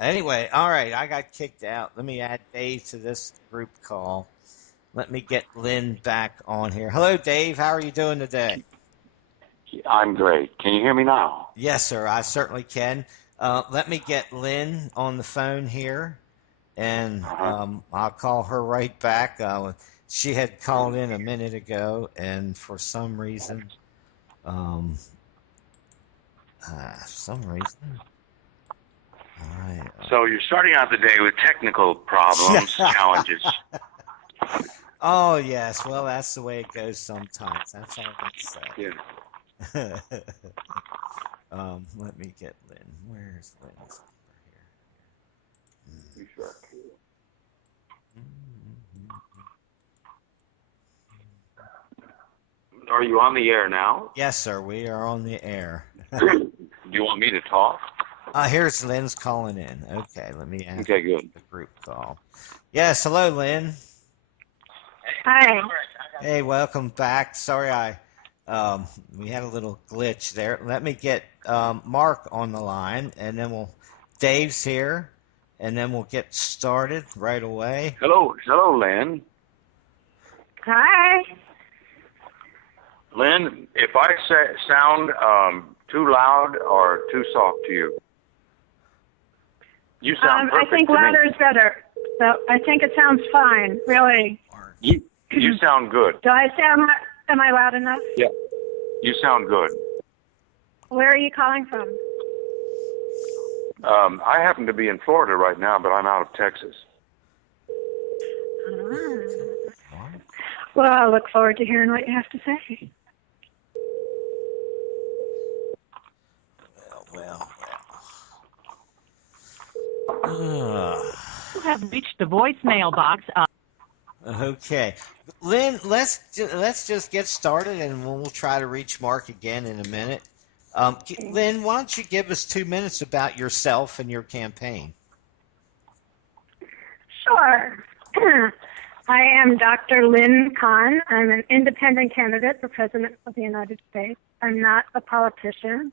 Anyway, all right, I got kicked out. Let me add Dave to this group call. Let me get Lynn back on here. Hello, Dave. How are you doing today? I'm great. Can you hear me now? Yes, sir. I certainly can. Let me get Lynn on the phone here, and Uh-huh. I'll call her right back. She had called in a minute ago, and for um, some reason, I. So you're starting out the day with technical problems, challenges. Oh yes, well that's the way it goes sometimes. That's all I Yeah. can say. Let me get Lynn. Where's Lynn's number You sure? here? Are you on the air now? Yes, sir. We are on the air. Do you want me to talk? Here's Lynn's calling in. Okay, let me add Okay, good. the group call. Yes, hello, Lynn. Hi. Hey, welcome back. Sorry, we had a little glitch there. Let me get Mark on the line, and then Dave's here, and then we'll get started right away. Hello, Lynn. Hi. Lynn, if I sound too loud or too soft to you, you sound I perfect think to louder me. is better. So I think it sounds fine, really. You sound good. Am I loud enough? Yeah. You sound good. Where are you calling from? I happen to be in Florida right now, but I'm out of Texas. Well, I look forward to hearing what you have to say. Well. You have reached the voicemail box. Okay, Lynn, let's just get started, and we'll try to reach Mark again in a minute. Lynn, why don't you give us 2 minutes about yourself and your campaign? Sure. I am Dr. Lynn Kahn. I'm an independent candidate for President of the United States. I'm not a politician.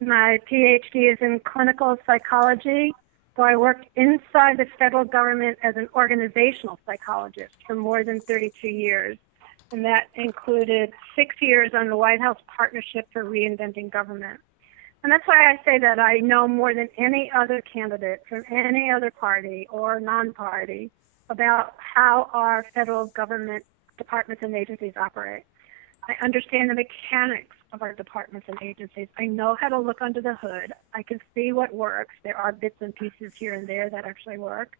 My PhD is in clinical psychology. So I worked inside the federal government as an organizational psychologist for more than 32 years. And that included 6 years on the White House Partnership for Reinventing Government. And that's why I say that I know more than any other candidate from any other party or non-party about how our federal government departments and agencies operate. I understand the mechanics of our departments and agencies. I know how to look under the hood. I can see what works. There are bits and pieces here and there that actually work.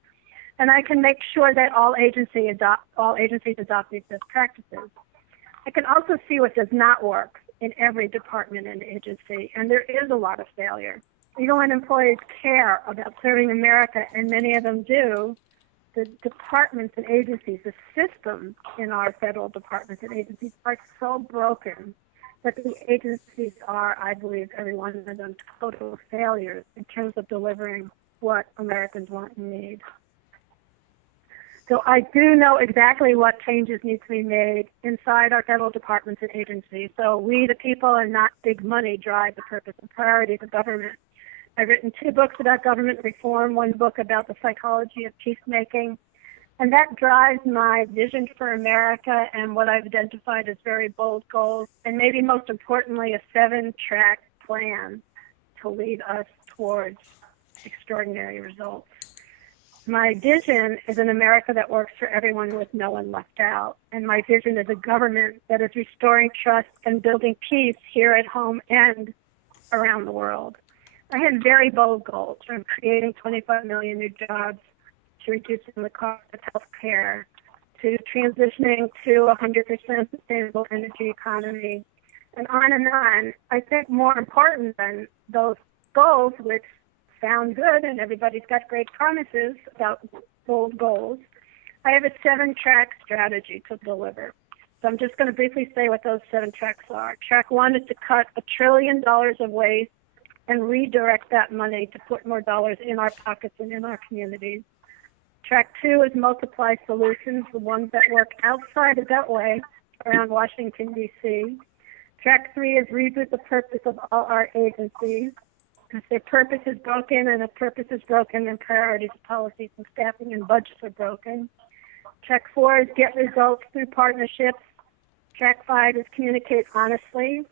And I can make sure that all agencies adopt these best practices. I can also see what does not work in every department and agency, and there is a lot of failure. Even when employees care about serving America, and many of them do, the departments and agencies, the systems in our federal departments and agencies are so broken that the agencies are, I believe, every one of them, total failures in terms of delivering what Americans want and need. So I do know exactly what changes need to be made inside our federal departments and agencies. So we, the people, and not big money, drive the purpose and priorities of government. I've written 2 books about government reform, 1 book about the psychology of peacemaking, and that drives my vision for America and what I've identified as very bold goals, and maybe most importantly, a 7-track plan to lead us towards extraordinary results. My vision is an America that works for everyone with no one left out, and my vision is a government that is restoring trust and building peace here at home and around the world. I had very bold goals, from creating 25 million new jobs to reducing the cost of health care, to transitioning to a 100% sustainable energy economy, and on and on. I think more important than those goals, which sound good and everybody's got great promises about bold goals, I have a 7-track strategy to deliver. So I'm just going to briefly say what those 7 tracks are. Track 1 is to cut $1 trillion of waste and redirect that money to put more dollars in our pockets and in our communities. Track 2 is multiply solutions, the ones that work outside the Beltway around Washington, D.C. Track 3 is reboot the purpose of all our agencies. If their purpose is broken, and if purpose is broken, then priorities, policies, and staffing and budgets are broken. Track 4 is get results through partnerships. Track 5 is communicate honestly.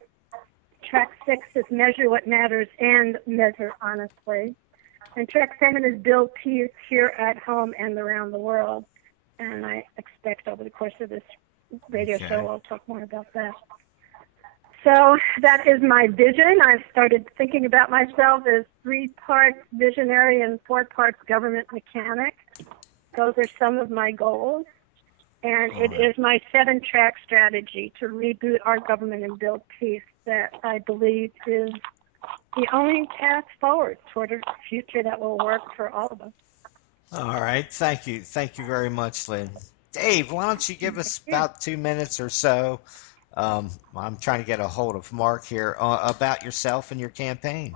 Track 6 is measure what matters and measure honestly. And track 7 is build peace here at home and around the world. And I expect over the course of this radio show I'll talk more about that. So that is my vision. I've started thinking about myself as 3 parts visionary and 4 parts government mechanic. Those are some of my goals. And it is my 7-track strategy to reboot our government and build peace that I believe is the only path forward toward a future that will work for all of us. All right. Thank you. Thank you very much, Lynn. Dave, why don't you give us about 2 minutes or so? I'm trying to get a hold of Mark here about yourself and your campaign.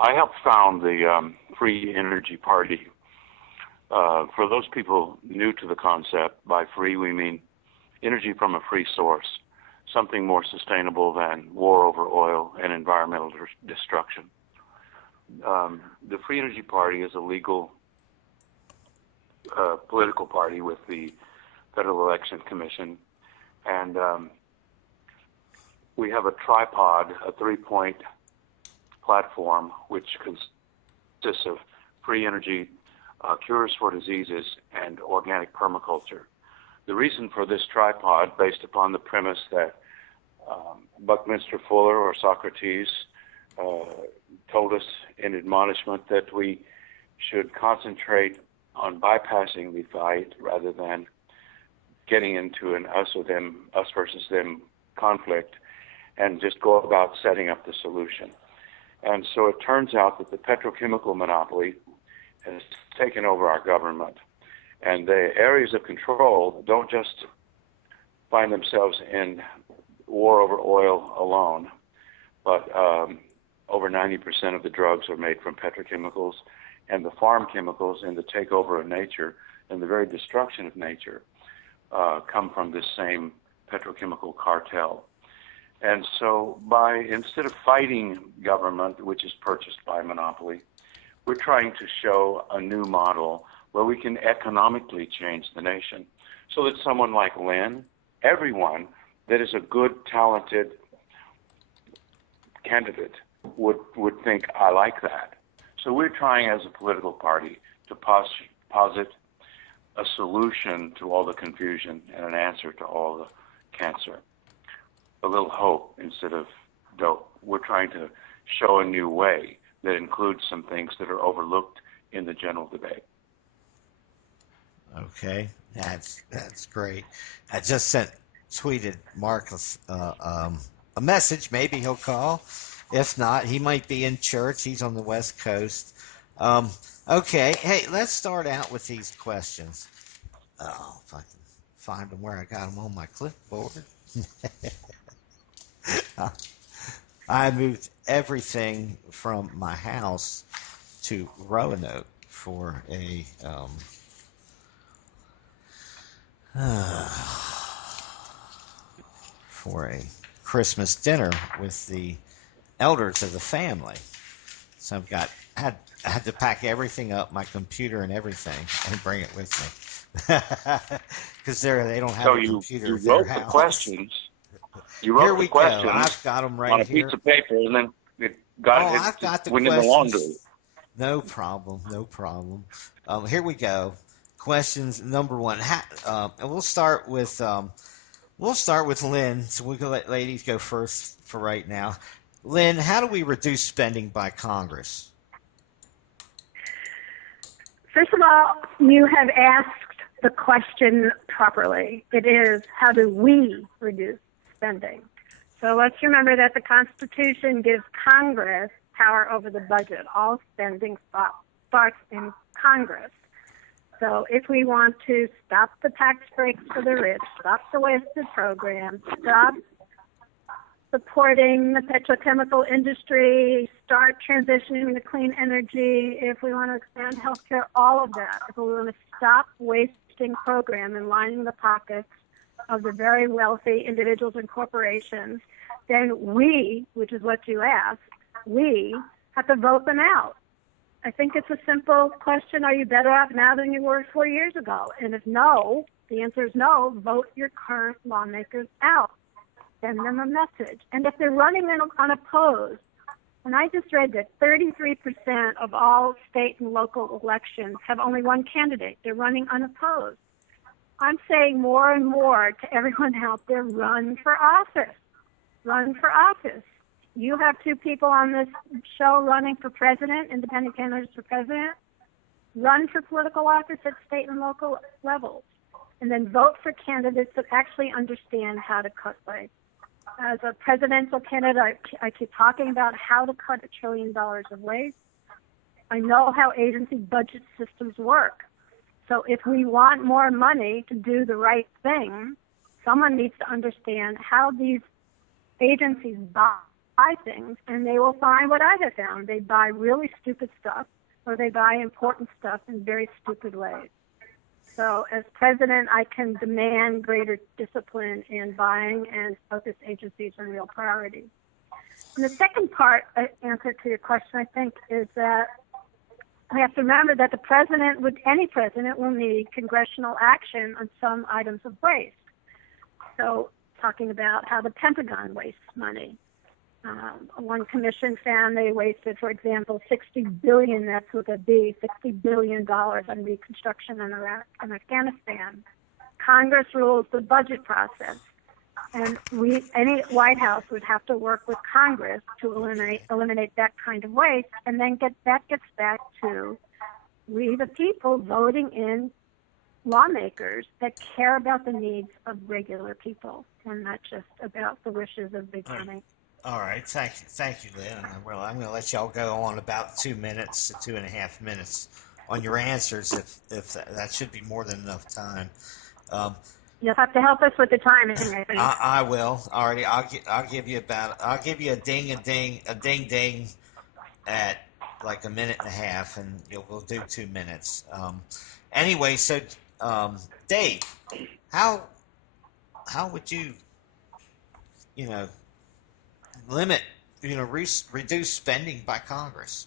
I helped found the Free Energy Party. For those people new to the concept, by free we mean energy from a free source, something more sustainable than war over oil and environmental destruction. The Free Energy Party is a legal political party with the Federal Election Commission, and we have a tripod, a 3-point platform, which consists of free energy, cures for diseases, and organic permaculture. The reason for this tripod, based upon the premise that Buckminster Fuller or Socrates told us in admonishment that we should concentrate on bypassing the fight rather than getting into an us versus them conflict, and just go about setting up the solution. And so it turns out that the petrochemical monopoly has taken over our government. And the areas of control don't just find themselves in war over oil alone, but over 90% of the drugs are made from petrochemicals, and the farm chemicals and the takeover of nature and the very destruction of nature come from this same petrochemical cartel. And so instead of fighting government, which is purchased by monopoly, we're trying to show a new model where we can economically change the nation so that someone like Lynn, everyone that is a good, talented candidate would think, I like that. So we're trying as a political party to posit a solution to all the confusion and an answer to all the cancer. A little hope instead of dope. We're trying to show a new way that includes some things that are overlooked in the general debate. Okay, that's great. I just tweeted Marque a message. Maybe he'll call. If not, he might be in church. He's on the West Coast. Okay, hey, let's start out with these questions. Oh, if I can find them where I got them on my clipboard. I moved everything from my house to Roanoke for a Christmas dinner with the elders of the family. So I had to pack everything up, my computer and everything, and bring it with me. Because they don't have a computer at their house. Questions. You Here wrote we the questions go. I've got them right on a here. piece of paper, and then it I've got the went in the questions. laundry. No problem. Here we go. Questions number 1. And we'll start with Lynn. So we can let ladies go first for right now. Lynn, how do we reduce spending by Congress? First of all, you have asked the question properly. It is, how do we reduce spending? So let's remember that the Constitution gives Congress power over the budget. All spending starts in Congress. So if we want to stop the tax breaks for the rich, stop the wasted programs, stop supporting the petrochemical industry, start transitioning to clean energy, if we want to expand healthcare, all of that, if we want to stop wasting program and lining the pockets of the very wealthy individuals and corporations, then we, which is what you asked, we have to vote them out. I think it's a simple question. Are you better off now than you were 4 years ago? And if no, the answer is no, vote your current lawmakers out. Send them a message. And if they're running unopposed, and I just read that 33% of all state and local elections have only one candidate. They're running unopposed. I'm saying more and more to everyone out there, run for office. Run for office. You have two people on this show running for president, independent candidates for president. Run for political office at state and local levels. And then vote for candidates that actually understand how to cut waste. As a presidential candidate, I keep talking about how to cut $1 trillion of waste. I know how agency budget systems work. So if we want more money to do the right thing, someone needs to understand how these agencies buy things, and they will find what I have found. They buy really stupid stuff, or they buy important stuff in very stupid ways. So as president, I can demand greater discipline in buying and focus agencies on real priorities. And the second part, answer to your question, I think, is that we have to remember that any president will need congressional action on some items of waste. So talking about how the Pentagon wastes money. One commission found they wasted, for example, $60 billion, that's with a B, $60 billion on reconstruction in Iraq and Afghanistan. Congress rules the budget process, and any White House would have to work with Congress to eliminate that kind of waste, and then that gets back to we the people voting in lawmakers that care about the needs of regular people and not just about the wishes of big money. All right, thank you, Lynn. Well, I'm going to let y'all go on about 2 minutes to 2.5 minutes on your answers. If that should be more than enough time. You'll have to help us with the timing, I think. I will. Already, I'll give you a ding at like 1.5 minutes, and we'll do 2 minutes. Anyway, so Dave, how would you limit reduce spending by Congress?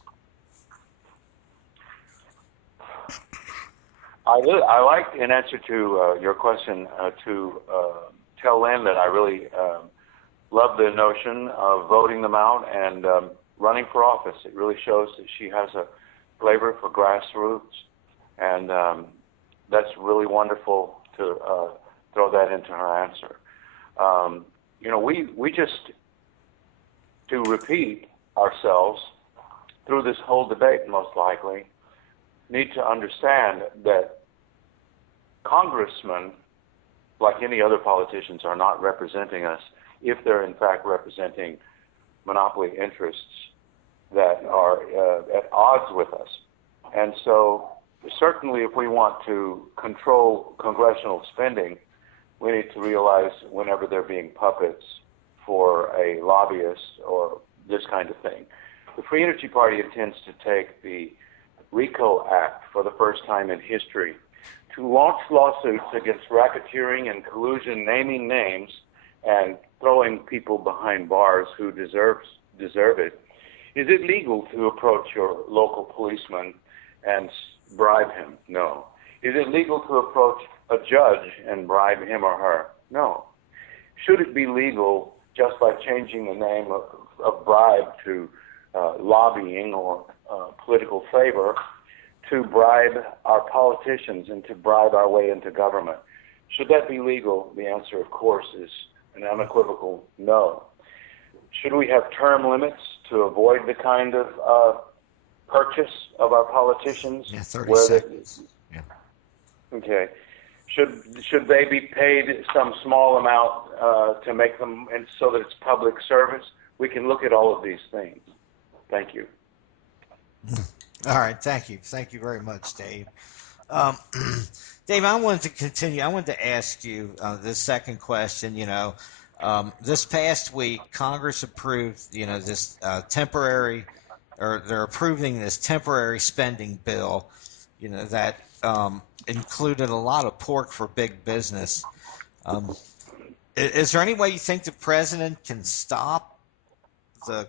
I like, in answer to your question, to tell Lynn that I really love the notion of voting them out and running for office. It really shows that she has a flavor for grassroots, and that's really wonderful to throw that into her answer. We just, to repeat ourselves through this whole debate, most likely, need to understand that congressmen, like any other politicians, are not representing us if they're in fact representing monopoly interests that are at odds with us. And so certainly if we want to control congressional spending, we need to realize whenever they're being puppets for a lobbyist or this kind of thing. The Free Energy Party intends to take the RICO Act for the first time in history to launch lawsuits against racketeering and collusion, naming names and throwing people behind bars who deserve it. Is it legal to approach your local policeman and bribe him? No. Is it legal to approach a judge and bribe him or her? No. Should it be legal, just by changing the name of bribe to lobbying or political favor, to bribe our politicians and to bribe our way into government? Should that be legal? The answer, of course, is an unequivocal no. Should we have term limits to avoid the kind of purchase of our politicians? Yeah, 30 seconds. Yeah. Okay. Should they be paid some small amount to make them, and so that it's public service? We can look at all of these things. Thank you. All right, thank you very much, Dave. Dave, I wanted to continue. I wanted to ask you this second question. This past week, Congress approved, this temporary, or they're approving this temporary spending bill, that included a lot of pork for big business. Um, is there any way you think the president can stop the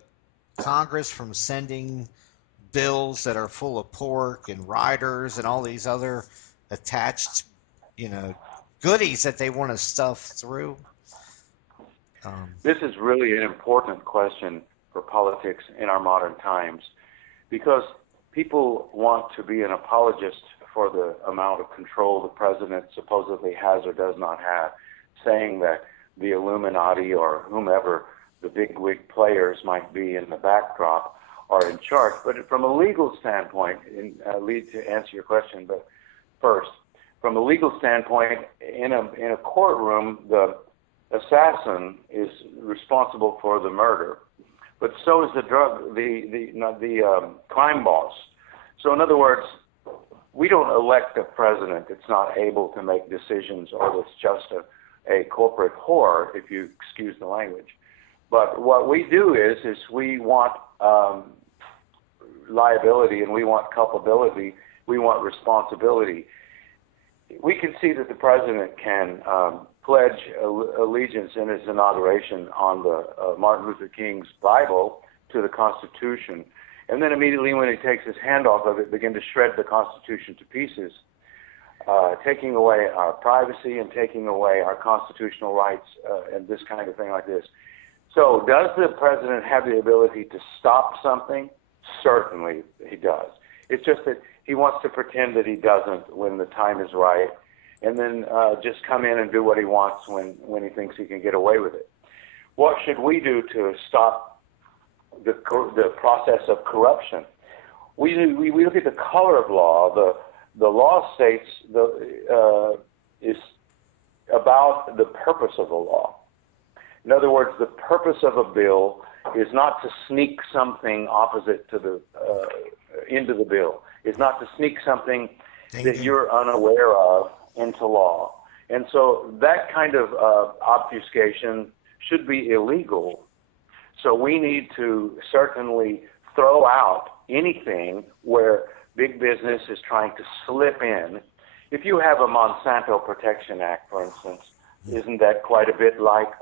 Congress from sending bills that are full of pork and riders and all these other attached, you know, goodies that they want to stuff through? This is really an important question for politics in our modern times because people want to be an apologist for the amount of control the president supposedly has or does not have, saying that the Illuminati or whomever the bigwig players might be in the backdrop are in charge. But from a legal standpoint, lead to answer your question, but first, from a legal standpoint, in a courtroom, the assassin is responsible for the murder, but so is the crime boss. So in other words, we don't elect a president that's not able to make decisions or that's just a corporate whore, if you excuse the language. But what we do is we want liability and we want culpability, we want responsibility. We can see that the president can pledge allegiance in his inauguration on the Martin Luther King's Bible to the Constitution, and then immediately when he takes his hand off of it, begin to shred the Constitution to pieces, taking away our privacy and taking away our constitutional rights and this kind of thing like this. So does the president have the ability to stop something? Certainly he does. It's just that he wants to pretend that he doesn't when the time is right, and then just come in and do what he wants when he thinks he can get away with it. What should we do to stop the process of corruption? We look at the color of law. The law states is about the purpose of the law. In other words, the purpose of a bill is not to sneak something opposite to the into the bill. It's not to sneak something that you're unaware of into law. And so that kind of obfuscation should be illegal. So we need to certainly throw out anything where big business is trying to slip in. If you have a Monsanto Protection Act, for instance, isn't that quite a bit like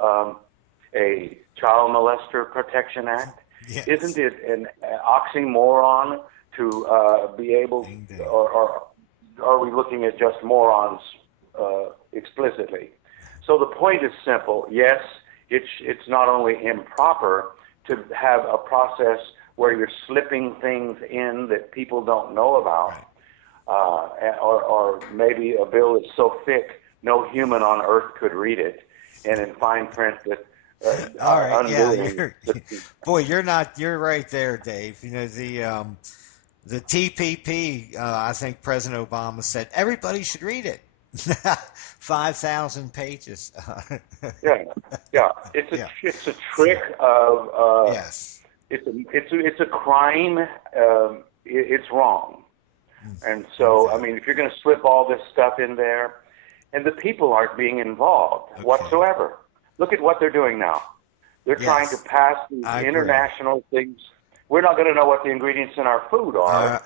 a Child Molester Protection Act? Yes. Isn't it an oxymoron to be able, or are we looking at just morons explicitly? So the point is simple. Yes, it's not only improper to have a process where you're slipping things in that people don't know about, or maybe a bill is so thick no human on earth could read it, and in fine print that all right, yeah, you're right there, Dave. You know, the TPP, I think President Obama said everybody should read it. 5,000 pages. yeah. It's a trick of yes. It's a crime. It's wrong. And so, I mean, if you're going to slip all this stuff in there, and the people aren't being involved whatsoever. Look at what they're doing now. They're trying to pass these international things. We're not going to know what the ingredients in our food are.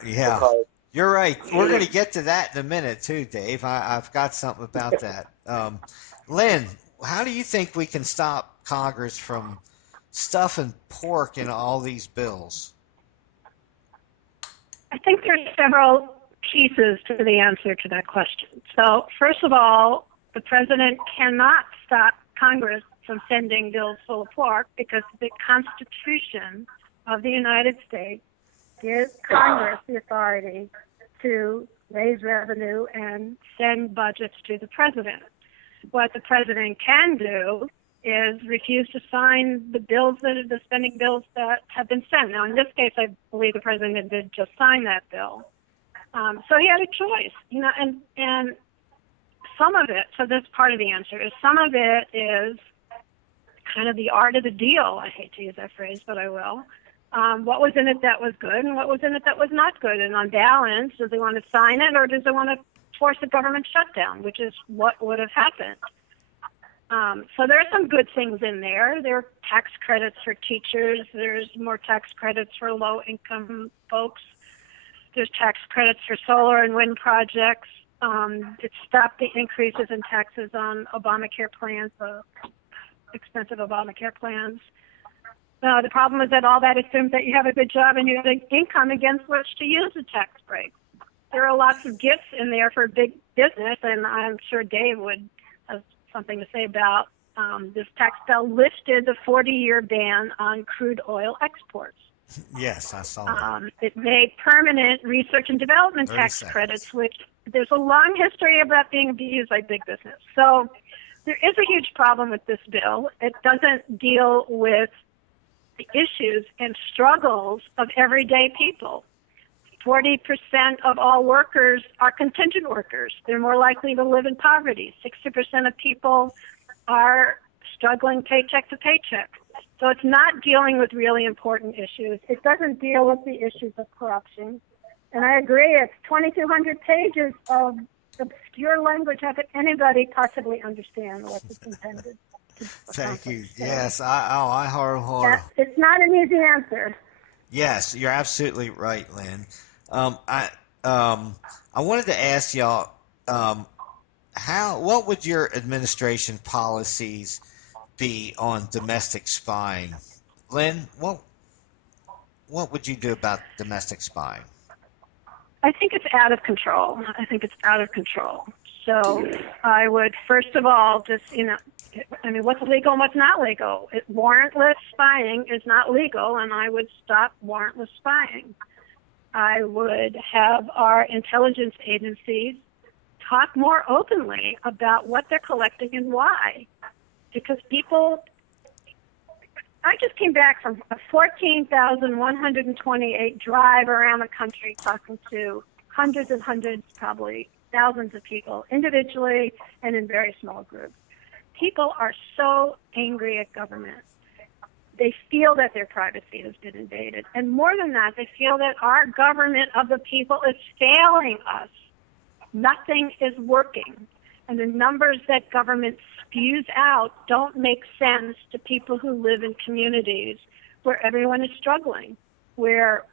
You're right. We're going to get to that in a minute too, Dave. I've got something about that. Lynn, how do you think we can stop Congress from stuffing pork in all these bills? I think there's several pieces to the answer to that question. So, first of all, the president cannot stop Congress from sending bills full of pork because the Constitution of the United States gives Congress the authority to raise revenue and send budgets to the president. What the president can do is refuse to sign the spending bills that have been sent. Now, in this case, I believe the president did just sign that bill. So he had a choice, you know, and some of it, so this part of the answer is some of it is kind of the art of the deal. I hate to use that phrase, but I will. What was in it that was good and what was in it that was not good? And on balance, does they want to sign it or does they want to force a government shutdown, which is what would have happened? So there are some good things in there. There are tax credits for teachers. There's more tax credits for low-income folks. There's tax credits for solar and wind projects. It stopped the increases in taxes on Obamacare plans, expensive Obamacare plans. The problem is that all that assumes that you have a good job and you have an income against which to use the tax break. There are lots of gifts in there for big business, and I'm sure Dave would have something to say about this tax bill lifted the 40-year ban on crude oil exports. Yes, I saw that. It made permanent research and development tax credits, which there's a long history of that being abused by big business. So there is a huge problem with this bill. It doesn't deal with the issues and struggles of everyday people. 40% of all workers are contingent workers. They're more likely to live in poverty. 60% of people are struggling paycheck to paycheck. So it's not dealing with really important issues. It doesn't deal with the issues of corruption. And I agree, it's 2,200 pages of obscure language. How could anybody possibly understand what it's intended to accomplish? Thank you. So Yes, I heard. it's not an easy answer. Yes, you're absolutely right, Lynn. I wanted to ask y'all, what would your administration policies be on domestic spying? Lynn, what would you do about domestic spying? I think it's out of control. So I would, first of all, just, what's legal and what's not legal? Warrantless spying is not legal, and I would stop warrantless spying. I would have our intelligence agencies talk more openly about what they're collecting and why. Because I just came back from a 14,128 drive around the country talking to hundreds and hundreds, probably thousands of people, individually and in very small groups. People are so angry at government. They feel that their privacy has been invaded. And more than that, they feel that our government of the people is failing us. Nothing is working. And the numbers that government spews out don't make sense to people who live in communities where everyone is struggling, where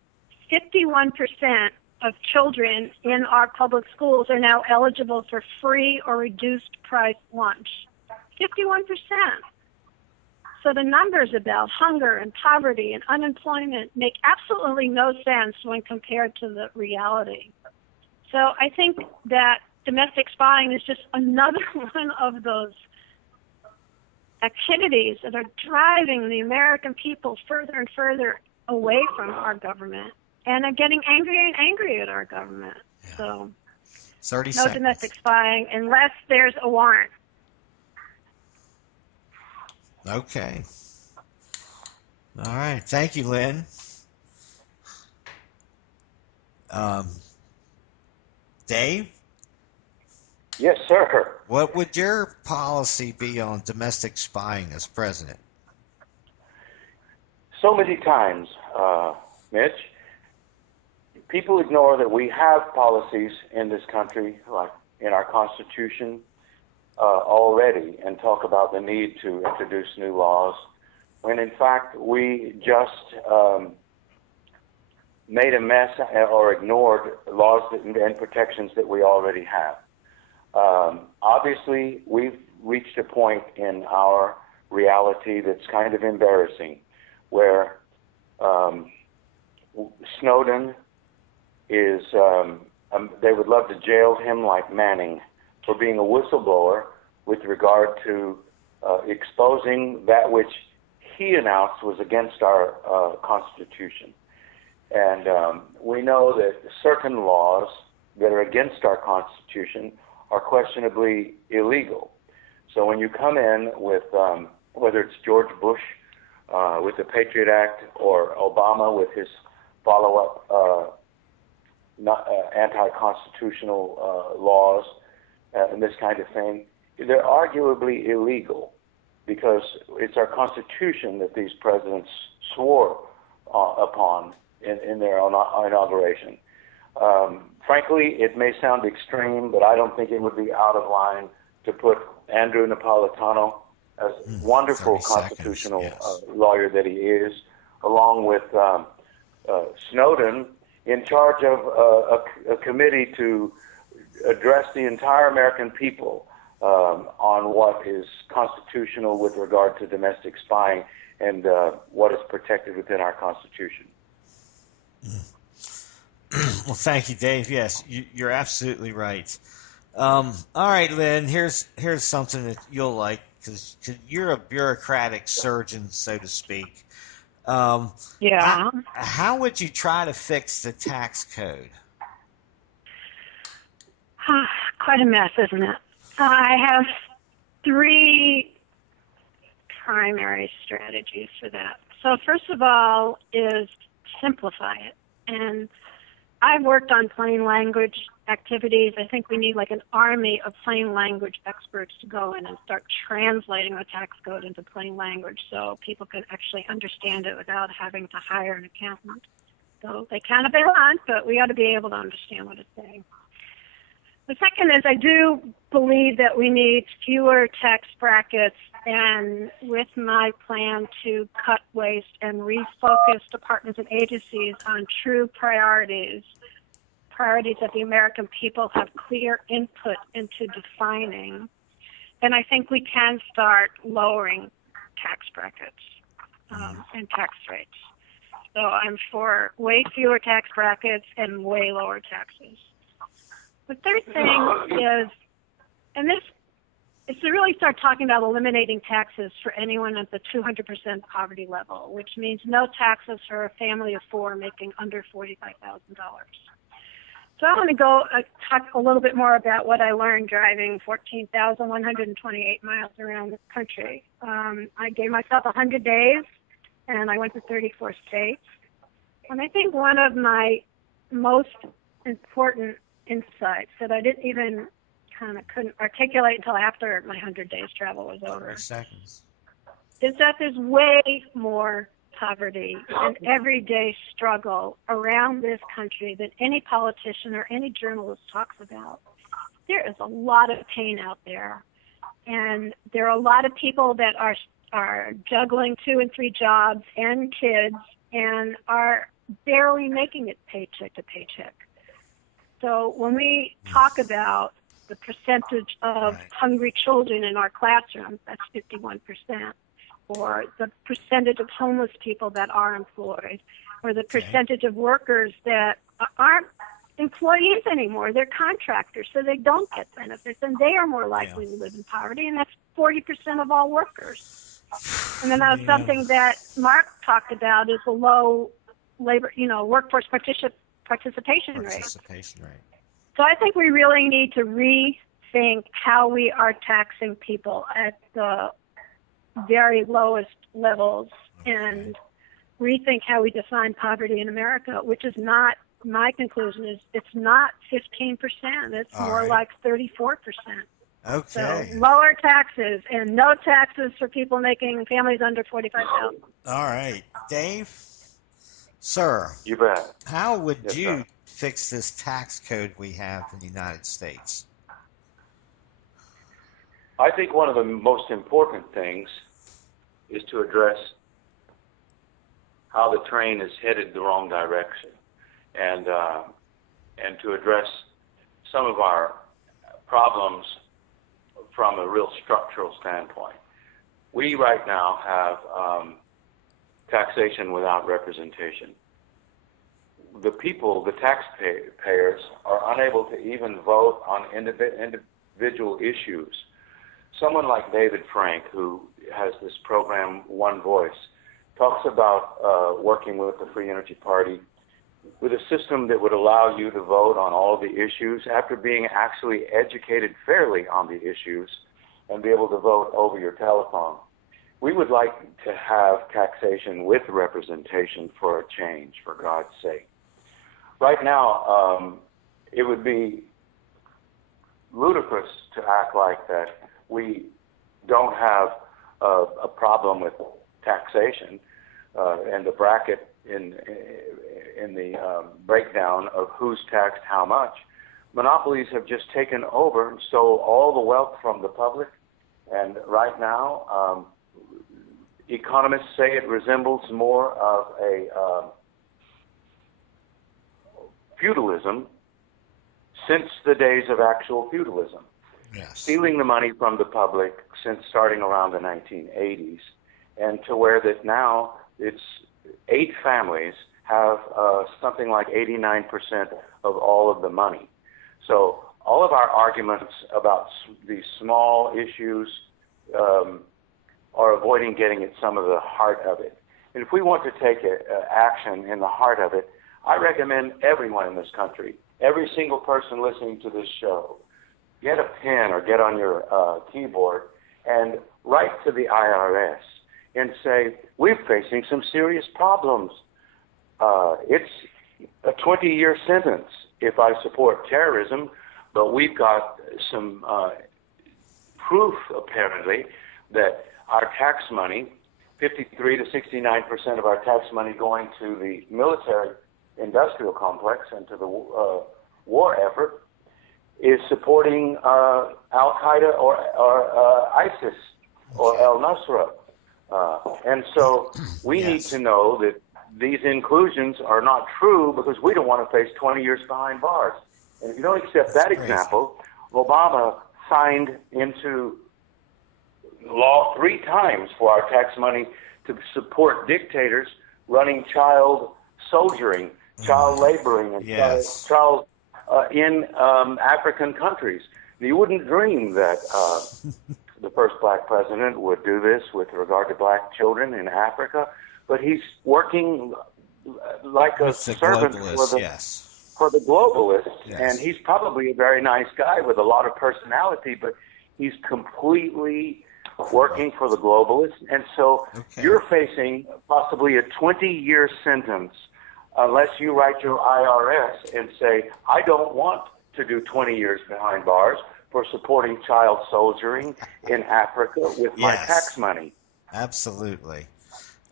51% of children in our public schools are now eligible for free or reduced price lunch. 51%. So the numbers about hunger and poverty and unemployment make absolutely no sense when compared to the reality. So I think that domestic spying is just another one of those activities that are driving the American people further and further away from our government and are getting angrier and angrier at our government. Yeah. So 30 no seconds. domestic spying unless there's a warrant. Okay. All right. Thank you, Lynn. Dave? Yes, sir. What would your policy be on domestic spying as president? So many times, Mitch, people ignore that we have policies in this country, like in our Constitution, already, and talk about the need to introduce new laws, when in fact we just made a mess or ignored laws and protections that we already have. Obviously, we've reached a point in our reality that's kind of embarrassing, where Snowden is, they would love to jail him like Manning for being a whistleblower with regard to exposing that which he announced was against our Constitution. And we know that certain laws that are against our Constitution are questionably illegal. So when you come in with, whether it's George Bush with the Patriot Act or Obama with his follow-up anti-constitutional laws and this kind of thing, they're arguably illegal because it's our Constitution that these presidents swore upon in their inauguration. Frankly, it may sound extreme, but I don't think it would be out of line to put Andrew Napolitano, as wonderful constitutional lawyer that he is, along with Snowden, in charge of a committee to address the entire American people on what is constitutional with regard to domestic spying and what is protected within our Constitution. Well, thank you, Dave. Yes, you're absolutely right. All right, Lynn. Here's something that you'll like because you're a bureaucratic surgeon, so to speak. Yeah. How would you try to fix the tax code? Quite a mess, isn't it? I have three primary strategies for that. So first of all is simplify it. And I've worked on plain language activities. I think we need like an army of plain language experts to go in and start translating the tax code into plain language so people can actually understand it without having to hire an accountant. So they can if they want, but we ought to be able to understand what it's saying. The second is I do believe that we need fewer tax brackets, and with my plan to cut waste and refocus departments and agencies on true priorities that the American people have clear input into defining, then I think we can start lowering tax brackets and tax rates. So I'm for way fewer tax brackets and way lower taxes. The third thing is, and this is to really start talking about eliminating taxes for anyone at the 200% poverty level, which means no taxes for a family of four making under $45,000. So I want to go talk a little bit more about what I learned driving 14,128 miles around the country. I gave myself 100 days, and I went to 34 states. And I think one of my most important insights that I didn't even couldn't articulate until after my 100 days travel was over is that there's way more poverty and everyday struggle around this country than any politician or any journalist talks about. There is a lot of pain out there, and there are a lot of people that are juggling 2 and 3 jobs and kids and are barely making it paycheck to paycheck. So when we talk about the percentage of hungry children in our classrooms, that's 51%, or the percentage of homeless people that are employed, or the percentage of workers that aren't employees anymore. They're contractors, so they don't get benefits, and they are more likely to live in poverty, and that's 40% of all workers. And then that was something that Mark talked about is the low labor, workforce participation rate. So I think we really need to rethink how we are taxing people at the very lowest levels and rethink how we define poverty in America, which is not, my conclusion is it's not 15%. It's more like 34%. Okay. So lower taxes and no taxes for people making families under 45,000. All right. Dave? Sir, You bet. How would Yes, you sir. fix this tax code we have in the United States? I think one of the most important things is to address how the train is headed the wrong direction, and to address some of our problems from a real structural standpoint. We right now have taxation without representation. The people, the taxpayers, are unable to even vote on individual issues. Someone like David Frank, who has this program, One Voice, talks about working with the Free Energy Party with a system that would allow you to vote on all of the issues after being actually educated fairly on the issues and be able to vote over your telephone. We would like to have taxation with representation for a change, for God's sake. Right now, it would be ludicrous to act like that we don't have a problem with taxation and the bracket in the breakdown of who's taxed how much. Monopolies have just taken over and stole all the wealth from the public, and right now economists say it resembles more of a feudalism since the days of actual feudalism, Yes. stealing the money from the public since starting around the 1980s, and to where that now it's 8 families have something like 89% of all of the money. So all of our arguments about these small issues are avoiding getting at some of the heart of it. And if we want to take action in the heart of it, I recommend everyone in this country, every single person listening to this show, get a pen or get on your keyboard and write to the IRS and say, we're facing some serious problems. It's a 20-year sentence if I support terrorism, but we've got some proof, apparently, that our tax money, 53 to 69% of our tax money going to the military-industrial complex and to the war effort, is supporting Al-Qaeda or ISIS or al-Nusra. And so we need to know that these inclusions are not true because we don't want to face 20 years behind bars. And if you don't accept that example, Obama signed into law 3 times for our tax money to support dictators running child soldiering, child laboring, and child in African countries. You wouldn't dream that the first black president would do this with regard to black children in Africa, but he's working like a servant for the globalists, and he's probably a very nice guy with a lot of personality, but he's completely working for the globalists. And so you're facing possibly a 20-year sentence unless you write your IRS and say, I don't want to do 20 years behind bars for supporting child soldiering in Africa with my tax money. Absolutely.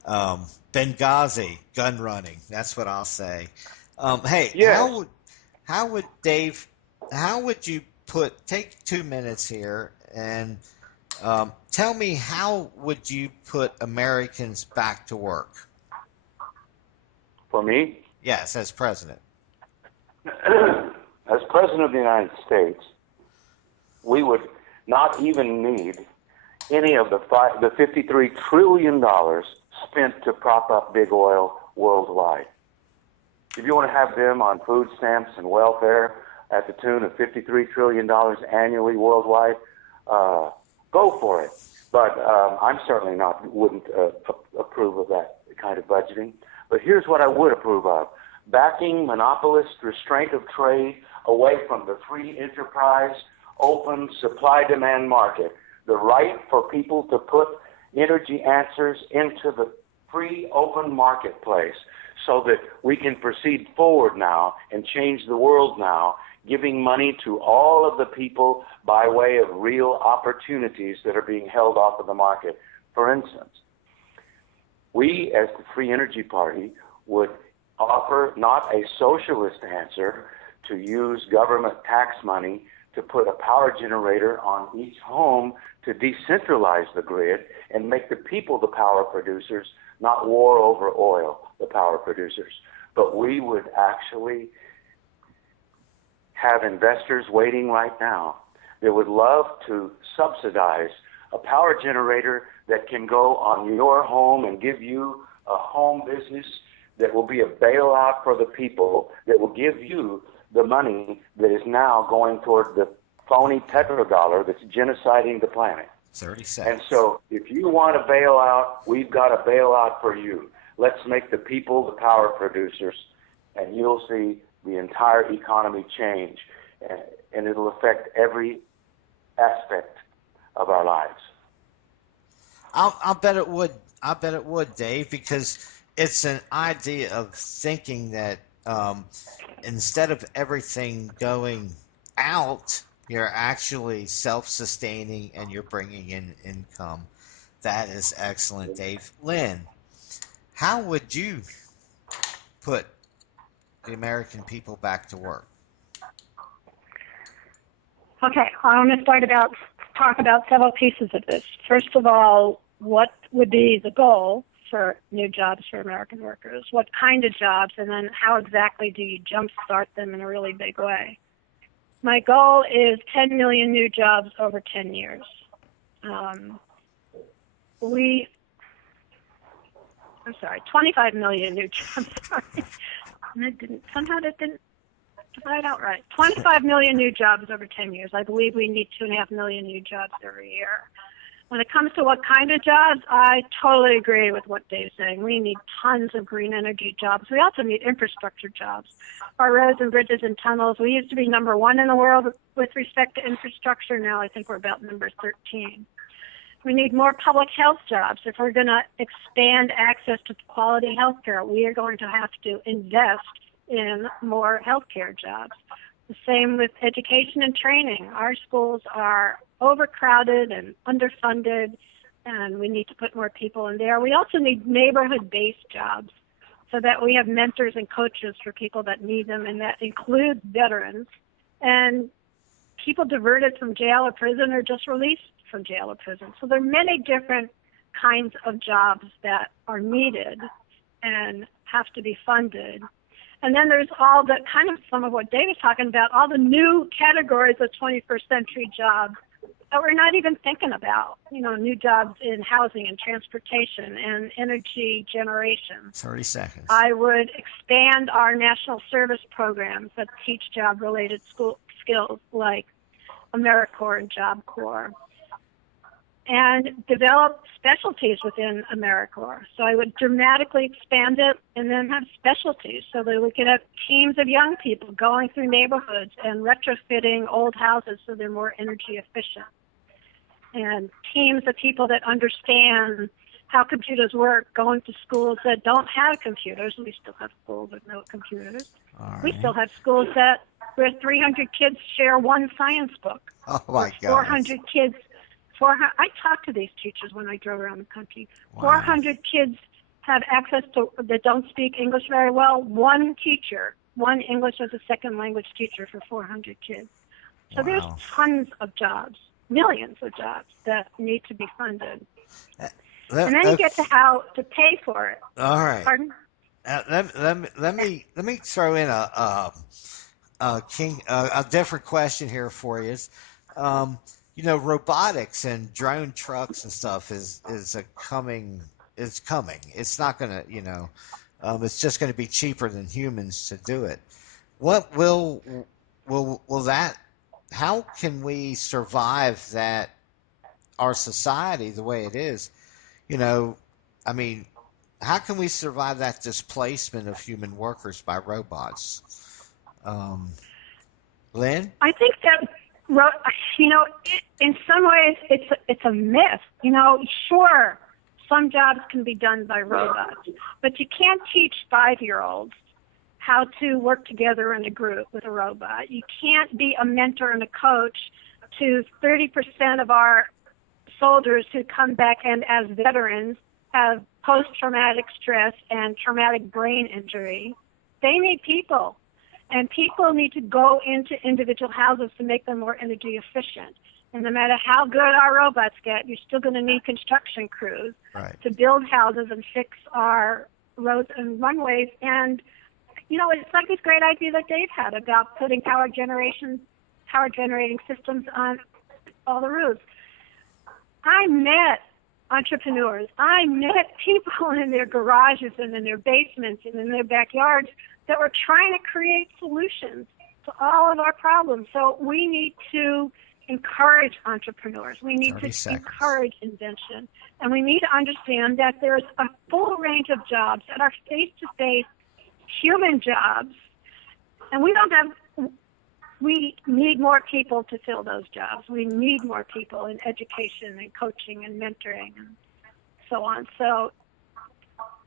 Benghazi, gun running. That's what I'll say. Hey, how would Dave, how would you take 2 minutes here and tell me how would you put Americans back to work? For me? Yes, as president. As president of the United States, we would not even need any of the $53 trillion spent to prop up big oil worldwide. If you want to have them on food stamps and welfare at the tune of $53 trillion annually worldwide, go for it. But I'm certainly wouldn't approve of that kind of budgeting. But here's what I would approve of. Backing monopolist restraint of trade away from the free enterprise, open supply-demand market. The right for people to put energy answers into the free open marketplace so that we can proceed forward now and change the world now, giving money to all of the people by way of real opportunities that are being held off of the market. For instance, we as the Free Energy Party would offer not a socialist answer to use government tax money to put a power generator on each home to decentralize the grid and make the people the power producers, not war over oil, the power producers. But we would actually have investors waiting right now that would love to subsidize a power generator that can go on your home and give you a home business that will be a bailout for the people, that will give you the money that is now going toward the phony petrodollar that's genociding the planet. 30 seconds. And so if you want a bailout, we've got a bailout for you. Let's make the people the power producers, and you'll see the entire economy change, and it'll affect every aspect of our lives. I'll bet it would. I bet it would, Dave, because it's an idea of thinking that instead of everything going out, you're actually self-sustaining and you're bringing in income. That is excellent, Dave. Lynn, how would you put the American people back to work? Okay, I want to talk about several pieces of this. First of all, what would be the goal for new jobs for American workers? What kind of jobs, and then how exactly do you jumpstart them in a really big way? My goal is 10 million new jobs over 10 years. I'm sorry, 25 million new jobs. Sorry. And that didn't divide out right. 25 million new jobs over 10 years. I believe we need 2.5 million new jobs every year. When it comes to what kind of jobs, I totally agree with what Dave's saying. We need tons of green energy jobs. We also need infrastructure jobs. Our roads and bridges and tunnels, we used to be number 1 in the world with respect to infrastructure. Now I think we're about number 13. We need more public health jobs. If we're going to expand access to quality health care, we are going to have to invest in more healthcare jobs. The same with education and training. Our schools are overcrowded and underfunded, and we need to put more people in there. We also need neighborhood-based jobs so that we have mentors and coaches for people that need them, and that includes veterans and people diverted from jail or prison or just released from jail or prison. So there are many different kinds of jobs that are needed and have to be funded. And then there's all the kind of some of what Dave was talking about, all the new categories of 21st century jobs that we're not even thinking about. You know, new jobs in housing and transportation and energy generation. 30 seconds. I would expand our national service programs that teach job-related skills like AmeriCorps and Job Corps, and develop specialties within AmeriCorps. So I would dramatically expand it and then have specialties so that we could have teams of young people going through neighborhoods and retrofitting old houses so they're more energy efficient. And teams of people that understand how computers work, going to schools that don't have computers. We still have schools with no computers. All We right. still have schools where 300 kids share one science book. Oh, my God. 400 kids. I talked to these teachers when I drove around the country. Wow. 400 kids have access to that don't speak English very well. One teacher, one English as a second language teacher for 400 kids. So there's Wow. tons of jobs, millions of jobs that need to be funded. And then you get to how to pay for it. All right. Pardon? Let me throw in a different question here for you. You know, robotics and drone trucks and stuff is coming. It's coming. It's not gonna, it's just going to be cheaper than humans to do it. What will that? How can we survive that? Our society the way it is, I mean, how can we survive that displacement of human workers by robots? Lynn? I think that, in some ways it's a myth. Sure, some jobs can be done by robots, but you can't teach 5-year-olds how to work together in a group with a robot. You can't be a mentor and a coach to 30% of our soldiers who come back and as veterans have post-traumatic stress and traumatic brain injury. They need people. And people need to go into individual houses to make them more energy efficient. And no matter how good our robots get, you're still going to need construction crews to build houses and fix our roads and runways. And, it's like this great idea that Dave had about putting power generating systems on all the roofs. I met entrepreneurs. I met people in their garages and in their basements and in their backyards that were trying to create solutions to all of our problems. So we need to encourage entrepreneurs. We need to encourage invention. And we need to understand that there's a full range of jobs that are face-to-face human jobs. And we need more people to fill those jobs. We need more people in education and coaching and mentoring and so on. So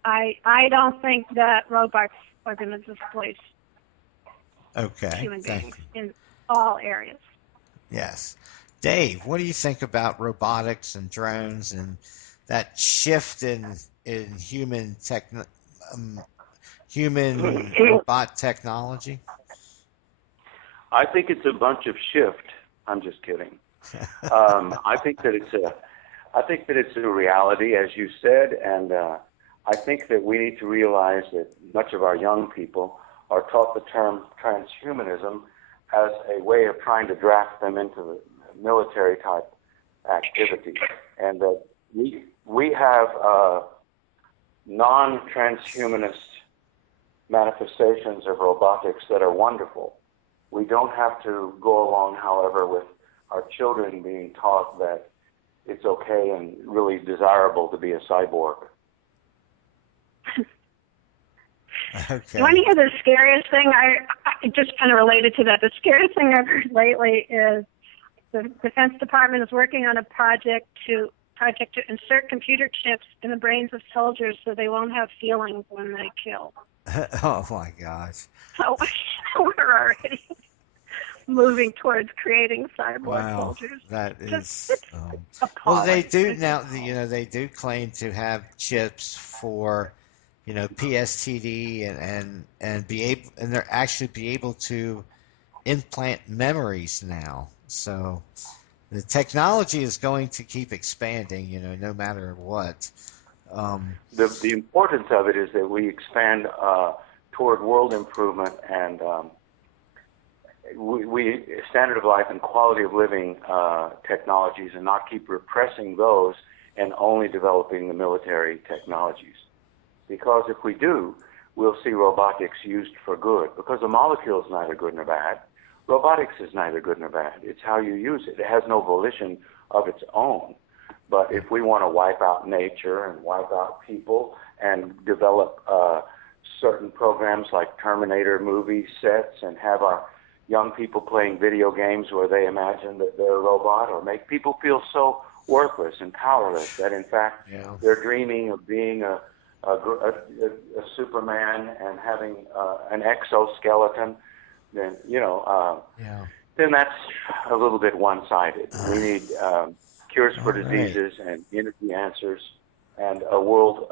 I don't think that robots are going to displace human beings in all areas. Yes. Dave, what do you think about robotics and drones and that shift in human robot technology? I think it's a bunch of shift. I'm just kidding. I think that it's a reality, as you said, and I think that we need to realize that much of our young people are taught the term transhumanism as a way of trying to draft them into the military type activity, and that we have non-transhumanist manifestations of robotics that are wonderful. We don't have to go along, however, with our children being taught that it's okay and really desirable to be a cyborg. Okay. You want to hear the scariest thing? I just kind of related to that. The scariest thing I've heard lately is the Defense Department is working on a project to insert computer chips in the brains of soldiers so they won't have feelings when they kill. Oh my gosh. So we're already moving towards creating cyborg Wow. soldiers. That Just, is. it's Well, they appalling. do now. They do claim to have chips for, PSTD and be able, and they're actually be able to implant memories now. So the technology is going to keep expanding, no matter what. The importance of it is that we expand toward world improvement and we standard of life and quality of living technologies, and not keep repressing those and only developing the military technologies. Because if we do, we'll see robotics used for good. Because a molecule is neither good nor bad. Robotics is neither good nor bad. It's how you use it. It has no volition of its own. But if we want to wipe out nature and wipe out people and develop certain programs like Terminator movie sets and have our young people playing video games where they imagine that they're a robot, or make people feel so worthless and powerless that in fact they're dreaming of being a Superman and having an exoskeleton, then then that's a little bit one-sided. We need cures for diseases and energy answers and a world.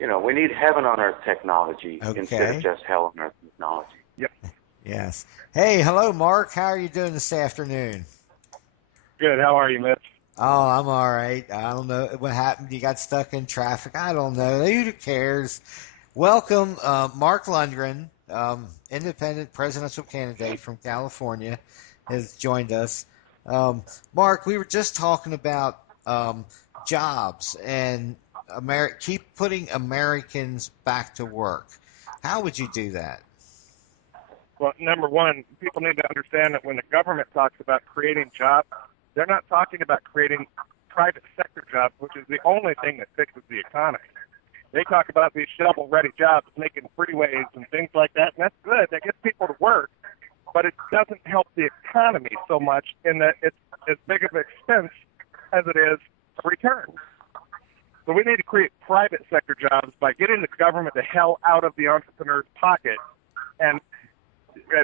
We need heaven on earth technology instead of just hell on earth technology. Yep. Yes. Hey, hello, Mark. How are you doing this afternoon? Good. How are you, Mitch? Oh, I'm all right. I don't know what happened. You got stuck in traffic. I don't know. Who cares? Welcome, Marque Lundgren, independent presidential candidate from California, has joined us. Mark, we were just talking about jobs and keep putting Americans back to work. How would you do that? Well, number one, people need to understand that when the government talks about creating jobs, they're not talking about creating private sector jobs, which is the only thing that fixes the economy. They talk about these shovel-ready jobs, making freeways and things like that, and that's good. That gets people to work, but it doesn't help the economy so much in that it's as big of an expense as it is a return. So we need to create private sector jobs by getting the government the hell out of the entrepreneur's pocket, and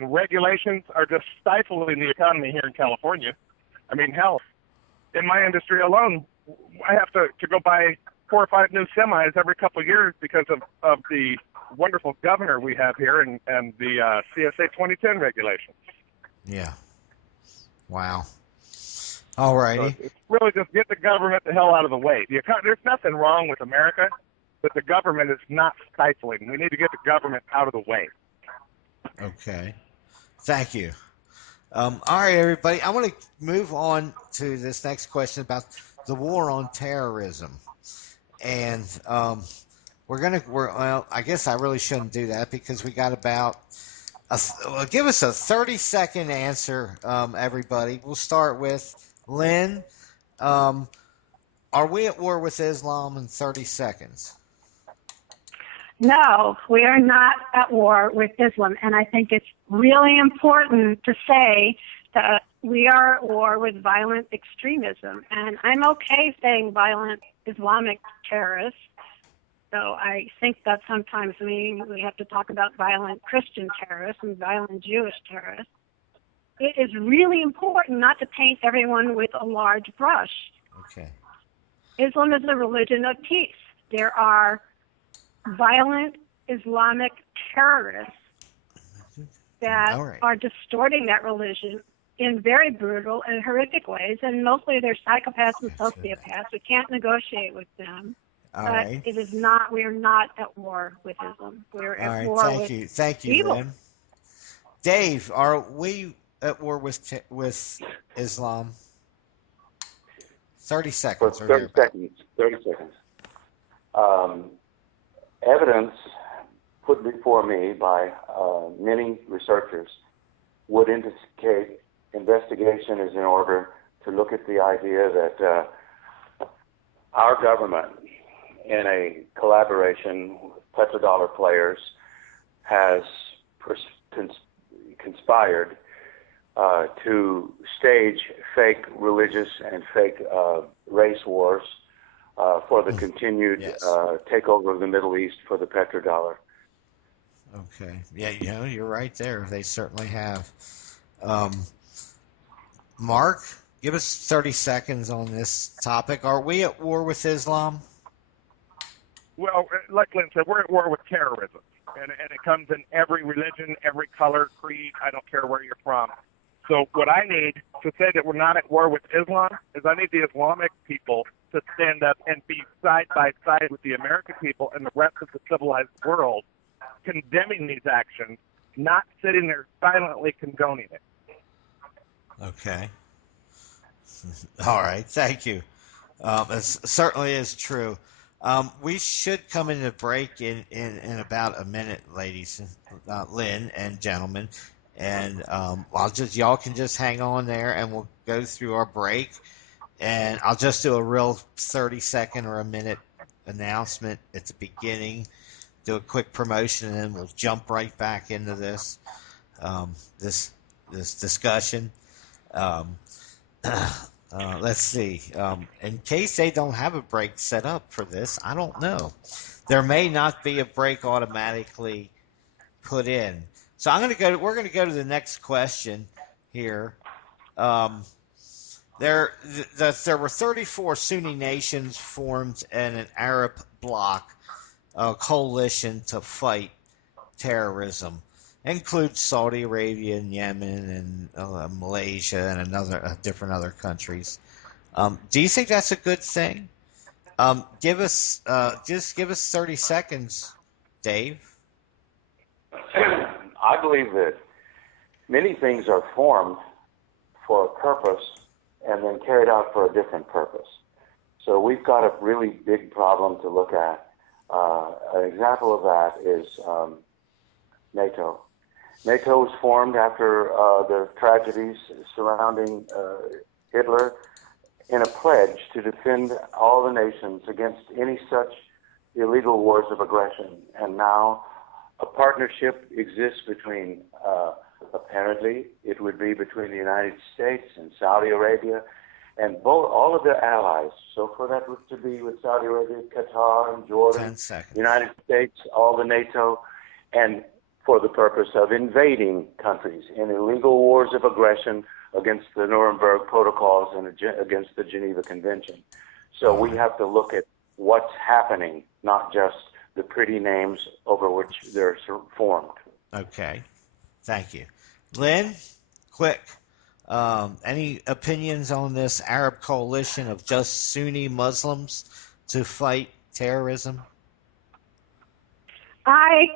regulations are just stifling the economy here in California. I mean, hell, in my industry alone, I have to go buy 4 or 5 new semis every couple of years because of the wonderful governor we have here and the CSA 2010 regulations. Yeah. Wow. All righty. So it's really just get the government the hell out of the way. There's nothing wrong with America, but the government is not stifling. We need to get the government out of the way. Okay. Thank you. All right, everybody. I want to move on to this next question about the war on terrorism. And well, I guess I really shouldn't do that because we got about give us a 30-second answer, everybody. We'll start with Lynn. Are we at war with Islam in 30 seconds? No, we are not at war with Islam, and I think it's really important to say that we are at war with violent extremism, and I'm okay saying violent Islamic terrorists, though I think that sometimes means we have to talk about violent Christian terrorists and violent Jewish terrorists. It is really important not to paint everyone with a large brush. Okay. Islam is a religion of peace. There are violent Islamic terrorists that are distorting that religion in very brutal and horrific ways, and mostly they're psychopaths and sociopaths. We can't negotiate with them. But it is not. We are not at war with Islam. We're at war with Thank you, evil. Lynn. Dave, are we at war with Islam? 30 For seconds or 30 thereabout. seconds. 30 seconds. Evidence put before me by many researchers would indicate investigation is in order to look at the idea that our government, in a collaboration with petrodollar players, has conspired to stage fake religious and fake race wars for the continued Yes. takeover of the Middle East for the petrodollar. Okay. Yeah, you're right there. They certainly have. Mark, give us 30 seconds on this topic. Are we at war with Islam? Well, like Lynn said, we're at war with terrorism, and it comes in every religion, every color, creed. I don't care where you're from. So what I need to say that we're not at war with Islam is I need the Islamic people to stand up and be side by side with the American people and the rest of the civilized world, condemning these actions, not sitting there silently condoning it. Okay. All right. Thank you. It certainly is true. We should come into break in about a minute, ladies, Lynn and gentlemen. And y'all can just hang on there and we'll go through our break. And I'll just do a real 30-second or a minute announcement at the beginning, do a quick promotion, and then we'll jump right back into this discussion. Um, let's see. In case they don't have a break set up for this, I don't know. There may not be a break automatically put in. So we're going to go to the next question here. Um, there were 34 Sunni nations formed in an Arab bloc coalition to fight terrorism. Includes Saudi Arabia and Yemen and Malaysia and different other countries. Do you think that's a good thing? Just give us 30 seconds, Dave. I believe that many things are formed for a purpose and then carried out for a different purpose. So we've got a really big problem to look at. An example of that is NATO. NATO was formed after the tragedies surrounding Hitler in a pledge to defend all the nations against any such illegal wars of aggression. And now a partnership exists between, apparently, it would be between the United States and Saudi Arabia and all of their allies. So for that to be with Saudi Arabia, Qatar, and Jordan, 10 seconds. United States, all the NATO, and for the purpose of invading countries in illegal wars of aggression against the Nuremberg Protocols and against the Geneva Convention. So we have to look at what's happening, not just the pretty names over which they're formed. Okay. Thank you. Lynn, quick. Any opinions on this Arab coalition of just Sunni Muslims to fight terrorism? I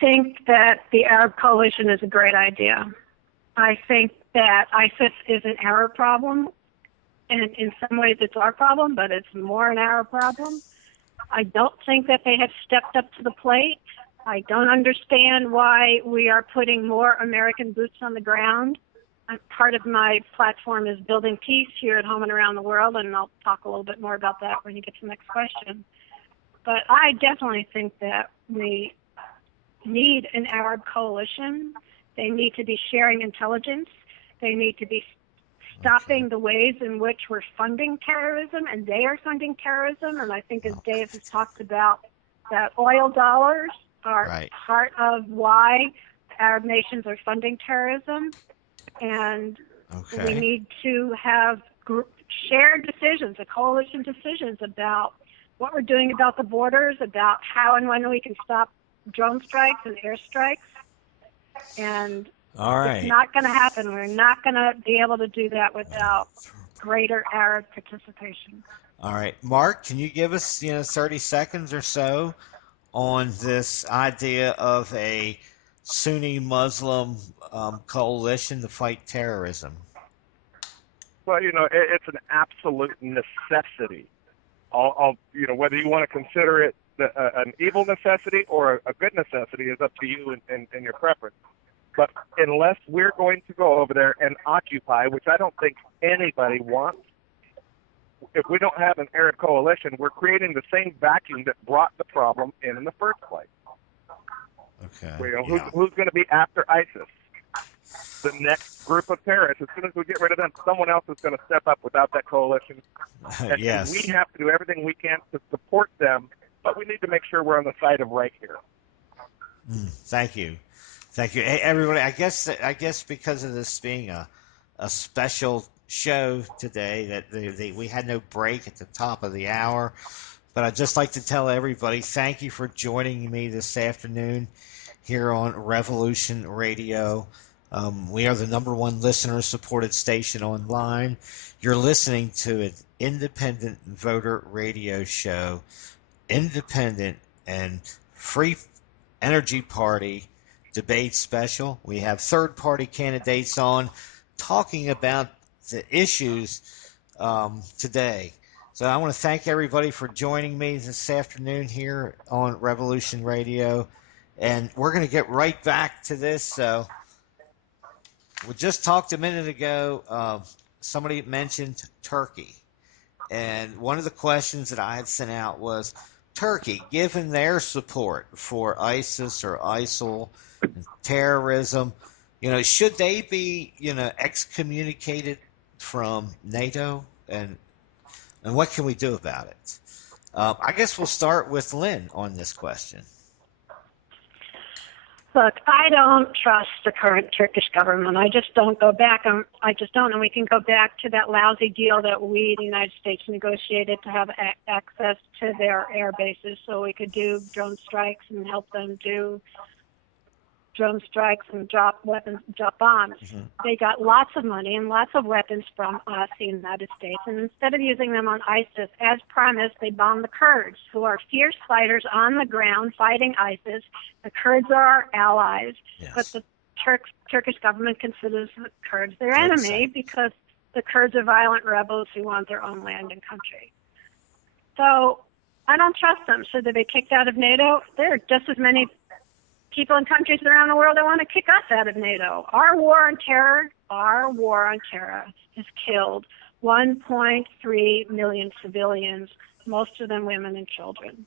think that the Arab coalition is a great idea. I think that ISIS is an Arab problem, and in some ways it's our problem, but it's more an Arab problem. I don't think that they have stepped up to the plate. I don't understand why we are putting more American boots on the ground. Part of my platform is building peace here at home and around the world, and I'll talk a little bit more about that when you get to the next question. But I definitely think that we need an Arab coalition. They need to be sharing intelligence. They need to be stopping the ways in which we're funding terrorism, and they are funding terrorism. And I think, as Dave has talked about, that oil dollars are part of why Arab nations are funding terrorism. And we need to have shared decisions, a coalition decisions about what we're doing about the borders, about how and when we can stop drone strikes and airstrikes. And it's not going to happen. We're not going to be able to do that without greater Arab participation. All right. Mark, can you give us 30 seconds or so on this idea of a Sunni Muslim coalition to fight terrorism? Well, it's an absolute necessity. Whether you want to consider it an evil necessity or a good necessity is up to you and your preference. But unless we're going to go over there and occupy, which I don't think anybody wants, if we don't have an Arab coalition, we're creating the same vacuum that brought the problem in the first place. Okay. Who's going to be after ISIS? The next group of terrorists. As soon as we get rid of them, someone else is going to step up without that coalition. And we have to do everything we can to support them, but we need to make sure we're on the side of right here. Thank you. Hey, everybody, I guess because of this being a special show today, that we had no break at the top of the hour, but I'd just like to tell everybody thank you for joining me this afternoon here on Revolution Radio. We are the #1 listener-supported station online. You're listening to an independent voter radio show, independent and free energy party debate special. We have third-party candidates on talking about the issues today. So I want to thank everybody for joining me this afternoon here on Revolution Radio. And we're going to get right back to this. So we just talked a minute ago. Somebody mentioned Turkey. And one of the questions that I had sent out was, Turkey, given their support for ISIS or ISIL and terrorism, should they be, excommunicated from NATO? And what can we do about it? I guess we'll start with Lynn on this question. Look, I don't trust the current Turkish government. I just don't go back. I just don't. And we can go back to that lousy deal that we, the United States, negotiated to have access to their air bases so we could do drone strikes and help them do drone strikes and drop weapons, drop bombs. Mm-hmm. They got lots of money and lots of weapons from us, the United States. And instead of using them on ISIS, as promised, they bombed the Kurds, who are fierce fighters on the ground fighting ISIS. The Kurds are our allies, yes. But the Turkish government considers the Kurds their enemy because the Kurds are violent rebels who want their own land and country. So I don't trust them. Should they be kicked out of NATO? There are just as many people in countries around the world that want to kick us out of NATO. Our war on terror has killed 1.3 million civilians, most of them women and children.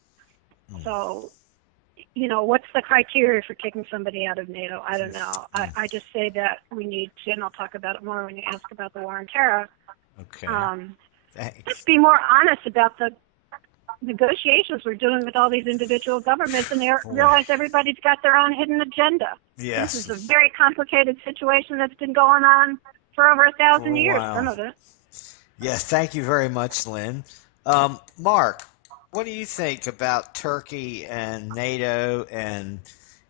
So, what's the criteria for kicking somebody out of NATO? I don't know. I just say that we need to, and I'll talk about it more when you ask about the war on terror. Okay. Just be more honest about the negotiations we're doing with all these individual governments, and they realize everybody's got their own hidden agenda. Yes. This is a very complicated situation that's been going on for over 1,000 years, some of it. Yes, thank you very much, Lynn. Mark, what do you think about Turkey and NATO and,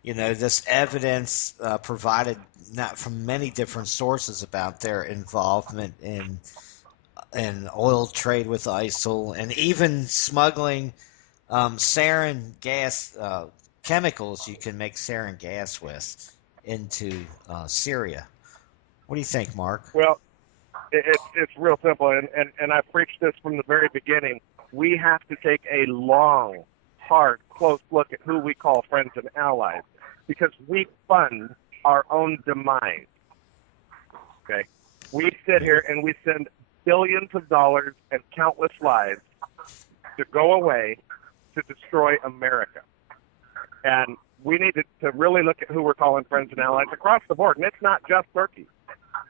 this evidence provided from many different sources about their involvement in oil trade with ISIL, and even smuggling sarin gas, chemicals you can make sarin gas with, into Syria? What do you think, Mark? Well, it's real simple, and I've preached this from the very beginning. We have to take a long, hard, close look at who we call friends and allies, because we fund our own demise. Okay? We sit here and we send billions of dollars and countless lives to go away to destroy America. And we need to really look at who we're calling friends and allies across the board. And it's not just Turkey.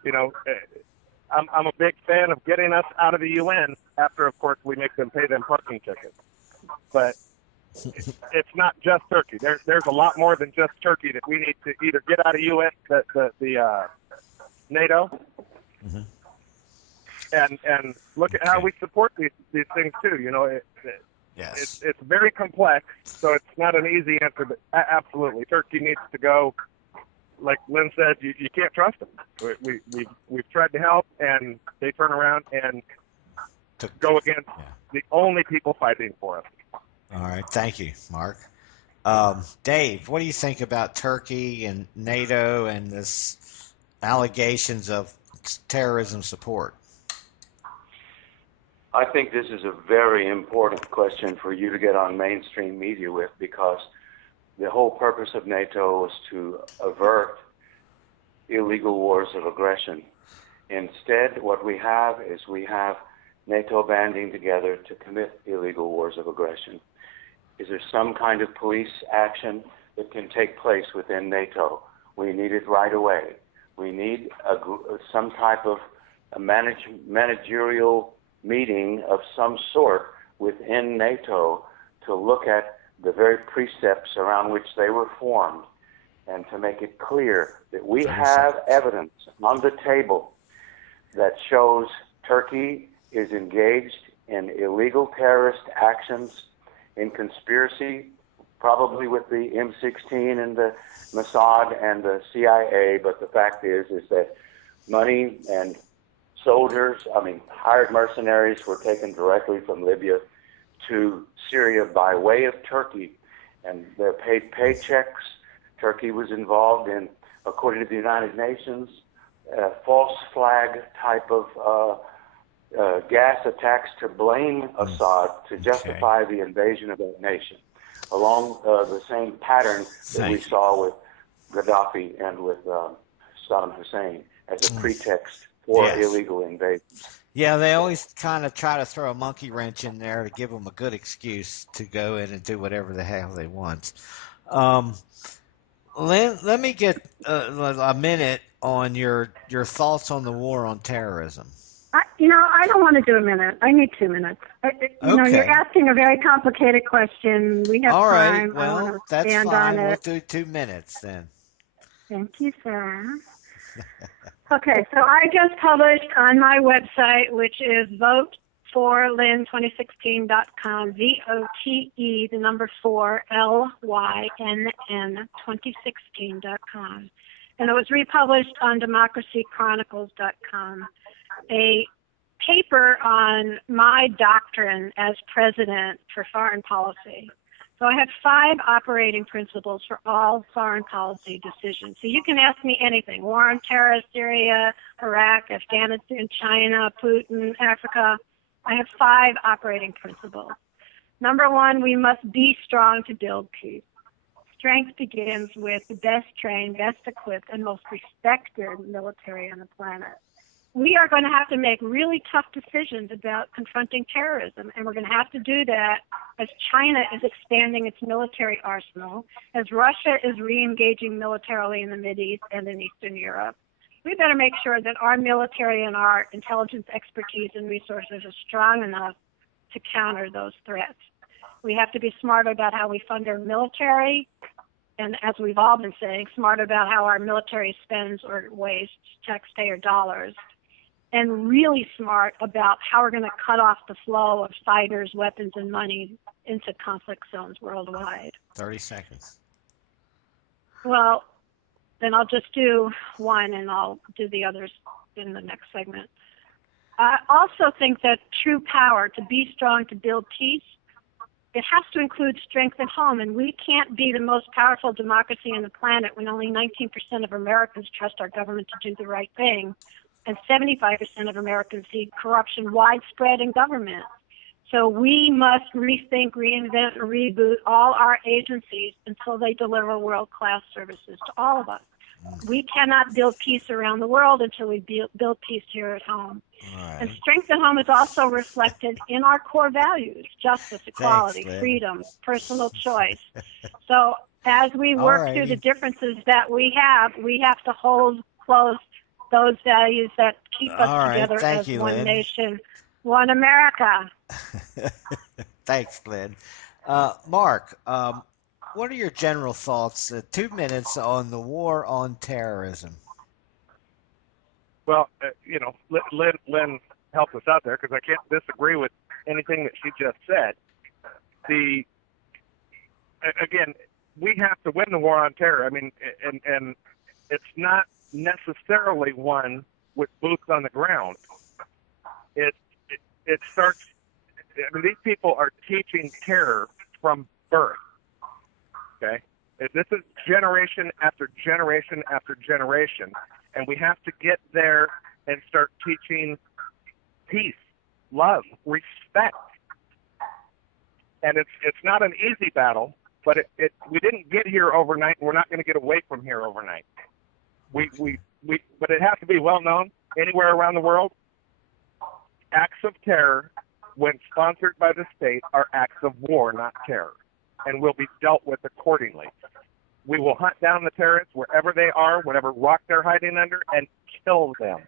I'm a big fan of getting us out of the UN after, of course, we make them pay them parking tickets. But it's not just Turkey. There's a lot more than just Turkey that we need to either get out of UN, the NATO, mm-hmm. and look at how we support these things too. Yes. It's very complex, so it's not an easy answer. But absolutely, Turkey needs to go. Like Lynn said, you can't trust them. We've tried to help, and they turn around and go against the only people fighting for us. All right, thank you, Mark. Dave, what do you think about Turkey and NATO and this allegations of terrorism support? I think this is a very important question for you to get on mainstream media with, because the whole purpose of NATO was to avert illegal wars of aggression. Instead, what we have is NATO banding together to commit illegal wars of aggression. Is there some kind of police action that can take place within NATO? We need it right away. We need some type of a managerial meeting of some sort within NATO to look at the very precepts around which they were formed, and to make it clear that we have evidence on the table that shows Turkey is engaged in illegal terrorist actions, in conspiracy, probably with the M16 and the Mossad and the CIA. But the fact is that money and hired mercenaries were taken directly from Libya to Syria by way of Turkey, and they're paid paychecks. Turkey was involved in, according to the United Nations, false flag type of gas attacks to blame Assad to justify the invasion of that nation, along the same pattern that we saw with Gaddafi and with Saddam Hussein as a pretext for illegal invasions. Yeah, they always kind of try to throw a monkey wrench in there to give them a good excuse to go in and do whatever the hell they want. Let me get a minute on your thoughts on the war on terrorism. I don't want to do a minute. I need 2 minutes. You're asking a very complicated question. We have All right. time. Well, I want to that's stand fine. on it. We'll do 2 minutes then. Thank you, sir. Okay, so I just published on my website, which is voteforlynn2016.com, VOTE, the number 4, LYNN 2016.com. And it was republished on democracychronicles.com. A paper on my doctrine as president for foreign policy. So I have 5 operating principles for all foreign policy decisions. So you can ask me anything: war on terror, Syria, Iraq, Afghanistan, China, Putin, Africa. I have 5 operating principles. Number 1, we must be strong to build peace. Strength begins with the best trained, best equipped, and most respected military on the planet. We are going to have to make really tough decisions about confronting terrorism, and we're going to have to do that as China is expanding its military arsenal, as Russia is re-engaging militarily in the Mideast and in Eastern Europe. We better make sure that our military and our intelligence expertise and resources are strong enough to counter those threats. We have to be smart about how we fund our military, and as we've all been saying, smart about how our military spends or wastes taxpayer dollars, and really smart about how we're going to cut off the flow of fighters, weapons, and money into conflict zones worldwide. 30 seconds. Well, then I'll just do one, and I'll do the others in the next segment. I also think that true power, to be strong, to build peace, it has to include strength at home, and we can't be the most powerful democracy on the planet when only 19% of Americans trust our government to do the right thing, and 75% of Americans see corruption widespread in government. So we must rethink, reinvent, and reboot all our agencies until they deliver world-class services to all of us. We cannot build peace around the world until we build peace here at home. Right. And strength at home is also reflected in our core values: justice, equality, freedom, personal choice. So as we work through the differences that we have to hold close those values that keep us together as one Lynn. nation, one America. Thanks, Lynn. Mark, what are your general thoughts, 2 minutes, on the war on terrorism? Well, Lynn helped us out there, because I can't disagree with anything that she just said. Again, we have to win the war on terror. I mean, and it's not necessarily one with boots on the ground. It starts. I mean, these people are teaching terror from birth. Okay? This is generation after generation after generation, and we have to get there and start teaching peace, love, respect. And it's not an easy battle, but we didn't get here overnight. We're not going to get away from here overnight. But it has to be well known anywhere around the world. Acts of terror, when sponsored by the state, are acts of war, not terror, and will be dealt with accordingly. We will hunt down the terrorists wherever they are, whatever rock they're hiding under, and kill them.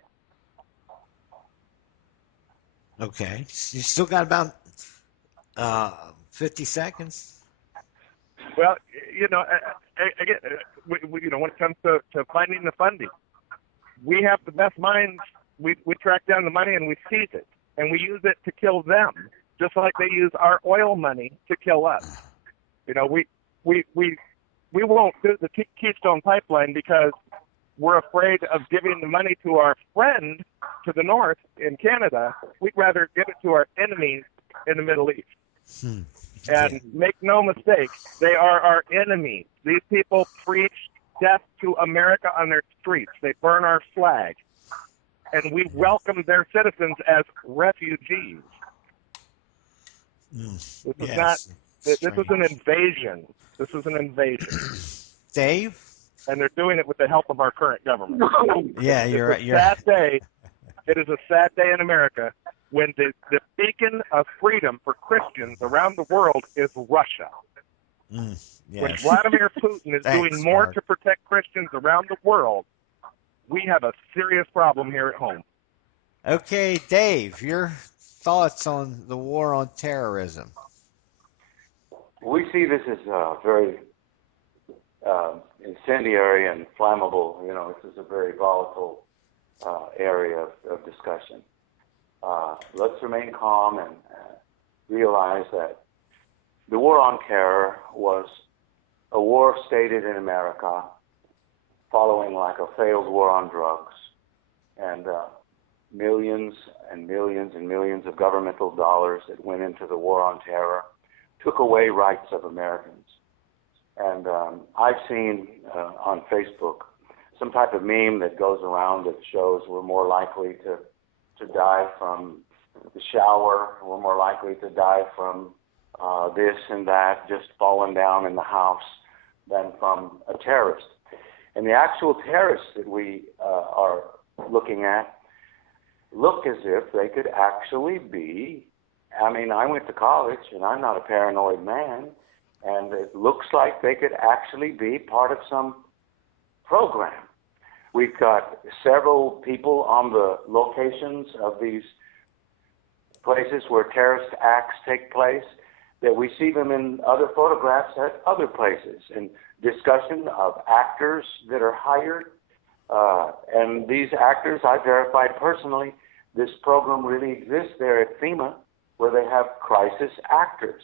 Okay. You still got about 50 seconds. Well, again, when it comes to finding the funding, we have the best minds. We track down the money and we seize it, and we use it to kill them, just like they use our oil money to kill us. We won't do the Keystone Pipeline because we're afraid of giving the money to our friend to the north in Canada. We'd rather give it to our enemies in the Middle East. And make no mistake, they are our enemies. These people preach death to America on their streets. They burn our flag. And we welcome their citizens as refugees. This is an invasion. This is an invasion. Dave? And they're doing it with the help of our current government. Yeah, you're right. It is a sad day in America when the beacon of freedom for Christians around the world is Russia. Yes. When Vladimir Putin is doing more to protect Christians around the world, we have a serious problem here at home. Okay, Dave, your thoughts on the war on terrorism? We see this as very incendiary and flammable. This is a very volatile area of discussion. Let's remain calm and realize that the war on terror was a war stated in America following like a failed war on drugs, and millions and millions and millions of governmental dollars that went into the war on terror took away rights of Americans. And I've seen on Facebook some type of meme that goes around that shows we're more likely to die from the shower, we're more likely to die from this and that, just falling down in the house, than from a terrorist. And the actual terrorists that we are looking at look as if they could actually be, I went to college and I'm not a paranoid man, and it looks like they could actually be part of some program. We've got several people on the locations of these places where terrorist acts take place, that we see them in other photographs at other places, and discussion of actors that are hired. And these actors, I verified personally, this program really exists there at FEMA, where they have crisis actors.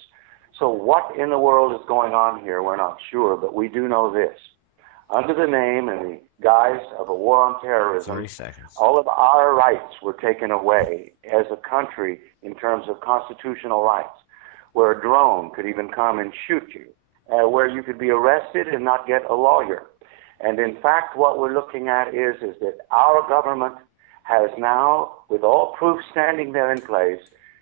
So what in the world is going on here, we're not sure, but we do know this. Under the name and the guise of a war on terrorism, all of our rights were taken away as a country in terms of constitutional rights, where a drone could even come and shoot you, where you could be arrested and not get a lawyer. And in fact, what we're looking at is that our government has now, with all proof standing there in place,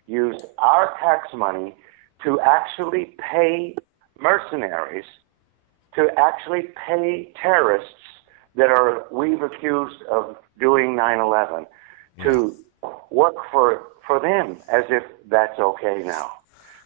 used our tax money to actually pay mercenaries, to actually pay terrorists that we've accused of doing 9/11, to work for them as if that's okay now.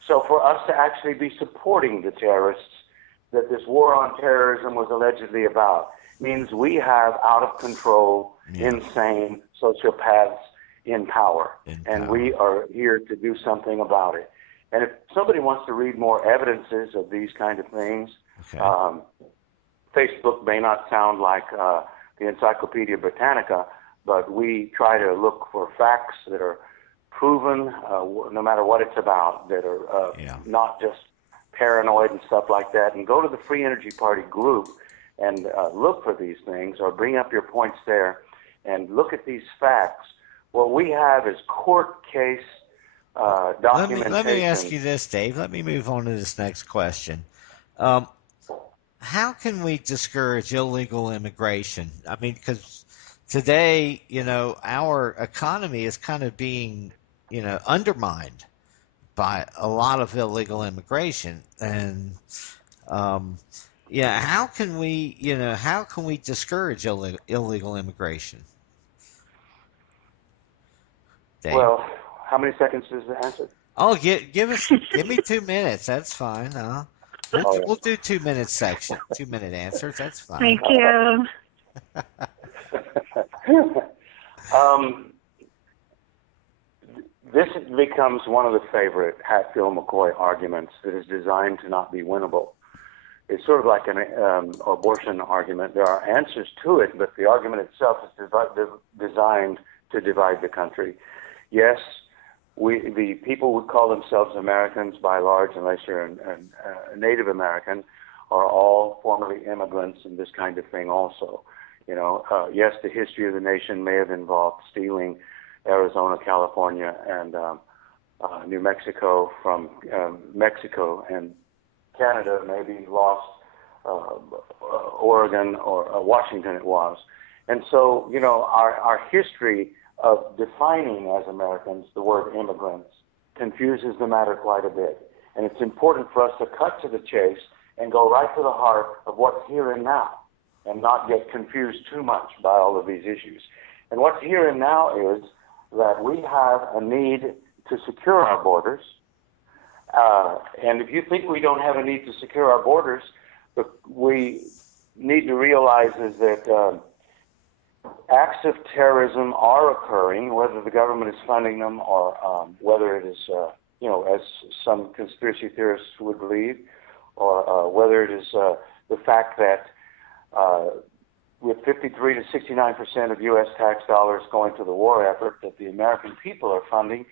So for us to actually be supporting the terrorists that this war on terrorism was allegedly about means we have out of control, insane sociopaths in power. And we are here to do something about it. And if somebody wants to read more evidences of these kind of things, Facebook may not sound like the Encyclopedia Britannica, but we try to look for facts that are proven, no matter what it's about, that are not just paranoid and stuff like that. And go to the Free Energy Party group and look for these things, or bring up your points there and look at these facts. What we have is court case documentation. Let me ask you this, Dave. Let me move on to this next question. how can we discourage illegal immigration? I mean, because today, our economy is kind of being, undermined by a lot of illegal immigration, and um, yeah, how can we discourage illegal immigration, Dave? Well, how many seconds is the answer? Oh, give me 2 minutes. That's fine. We'll Oh, do 2 minute section, 2 minute answers. That's fine. Thank you. yeah. This becomes one of the favorite Hatfield-McCoy arguments that is designed to not be winnable. It's sort of like an abortion argument. There are answers to it, but the argument itself is designed to divide the country. Yes, the people would call themselves Americans by large, unless you're a Native American, are all formerly immigrants and this kind of thing also. Yes, the history of the nation may have involved stealing Arizona, California, and New Mexico from Mexico, and Canada maybe lost Oregon or Washington it was. And so, our history of defining as Americans the word immigrants confuses the matter quite a bit. And it's important for us to cut to the chase and go right to the heart of what's here and now and not get confused too much by all of these issues. And what's here and now is that we have a need to secure our borders. And if you think we don't have a need to secure our borders, what we need to realize is that acts of terrorism are occurring, whether the government is funding them or whether it is, as some conspiracy theorists would believe, or whether it is the fact that with 53 to 69% of U.S. tax dollars going to the war effort, that the American people are funding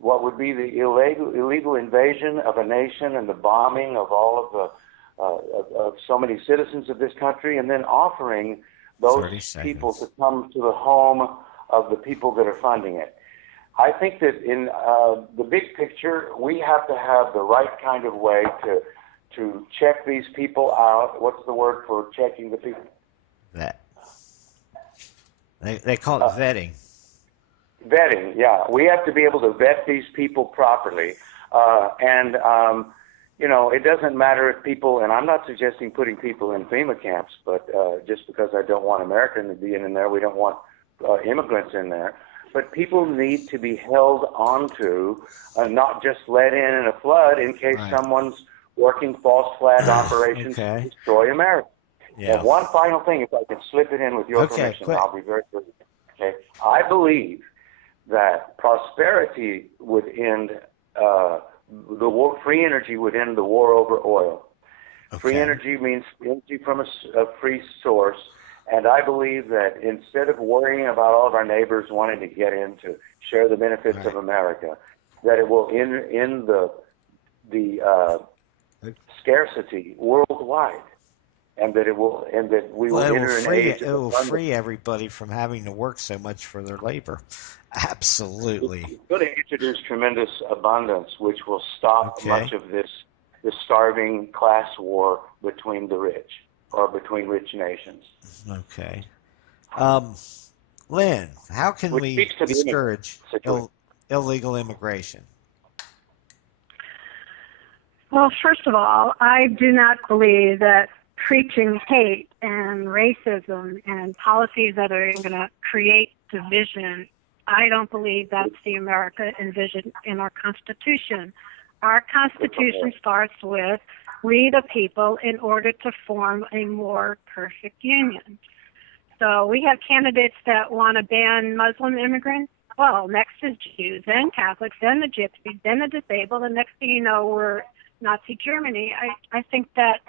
what would be the illegal invasion of a nation and the bombing of all of the of so many citizens of this country, and then offering those people to come to the home of the people that are funding it. I think that in the big picture, we have to have the right kind of way to check these people out. What's the word for checking the people? Vet. They call it vetting. Vetting, yeah. We have to be able to vet these people properly. It doesn't matter if people, and I'm not suggesting putting people in FEMA camps, but just because I don't want Americans to be in there, we don't want immigrants in there. But people need to be held onto, not just let in a flood in case someone's working false flag operations to destroy America. Yeah. And one final thing, if I can slip it in with your permission, quick. I'll be very brief. Okay, I believe that prosperity would end the war. Free energy would end the war over oil. Okay. Free energy means energy from a free source, and I believe that instead of worrying about all of our neighbors wanting to get in to share the benefits of America, that it will end the scarcity worldwide. And that we will enter an age. It will free everybody from having to work so much for their labor. Absolutely. It's going to introduce tremendous abundance, which will stop much of this starving class war between the rich or between rich nations. Okay. Lynn, how can we discourage illegal immigration? Well, first of all, I do not believe that preaching hate and racism and policies that are going to create division, I don't believe that's the America envisioned in our Constitution. Our Constitution starts with, we the people, in order to form a more perfect union. So we have candidates that want to ban Muslim immigrants. Well, next is Jews, then Catholics, then the Gypsies, then the disabled, and next thing you know, we're Nazi Germany. I think that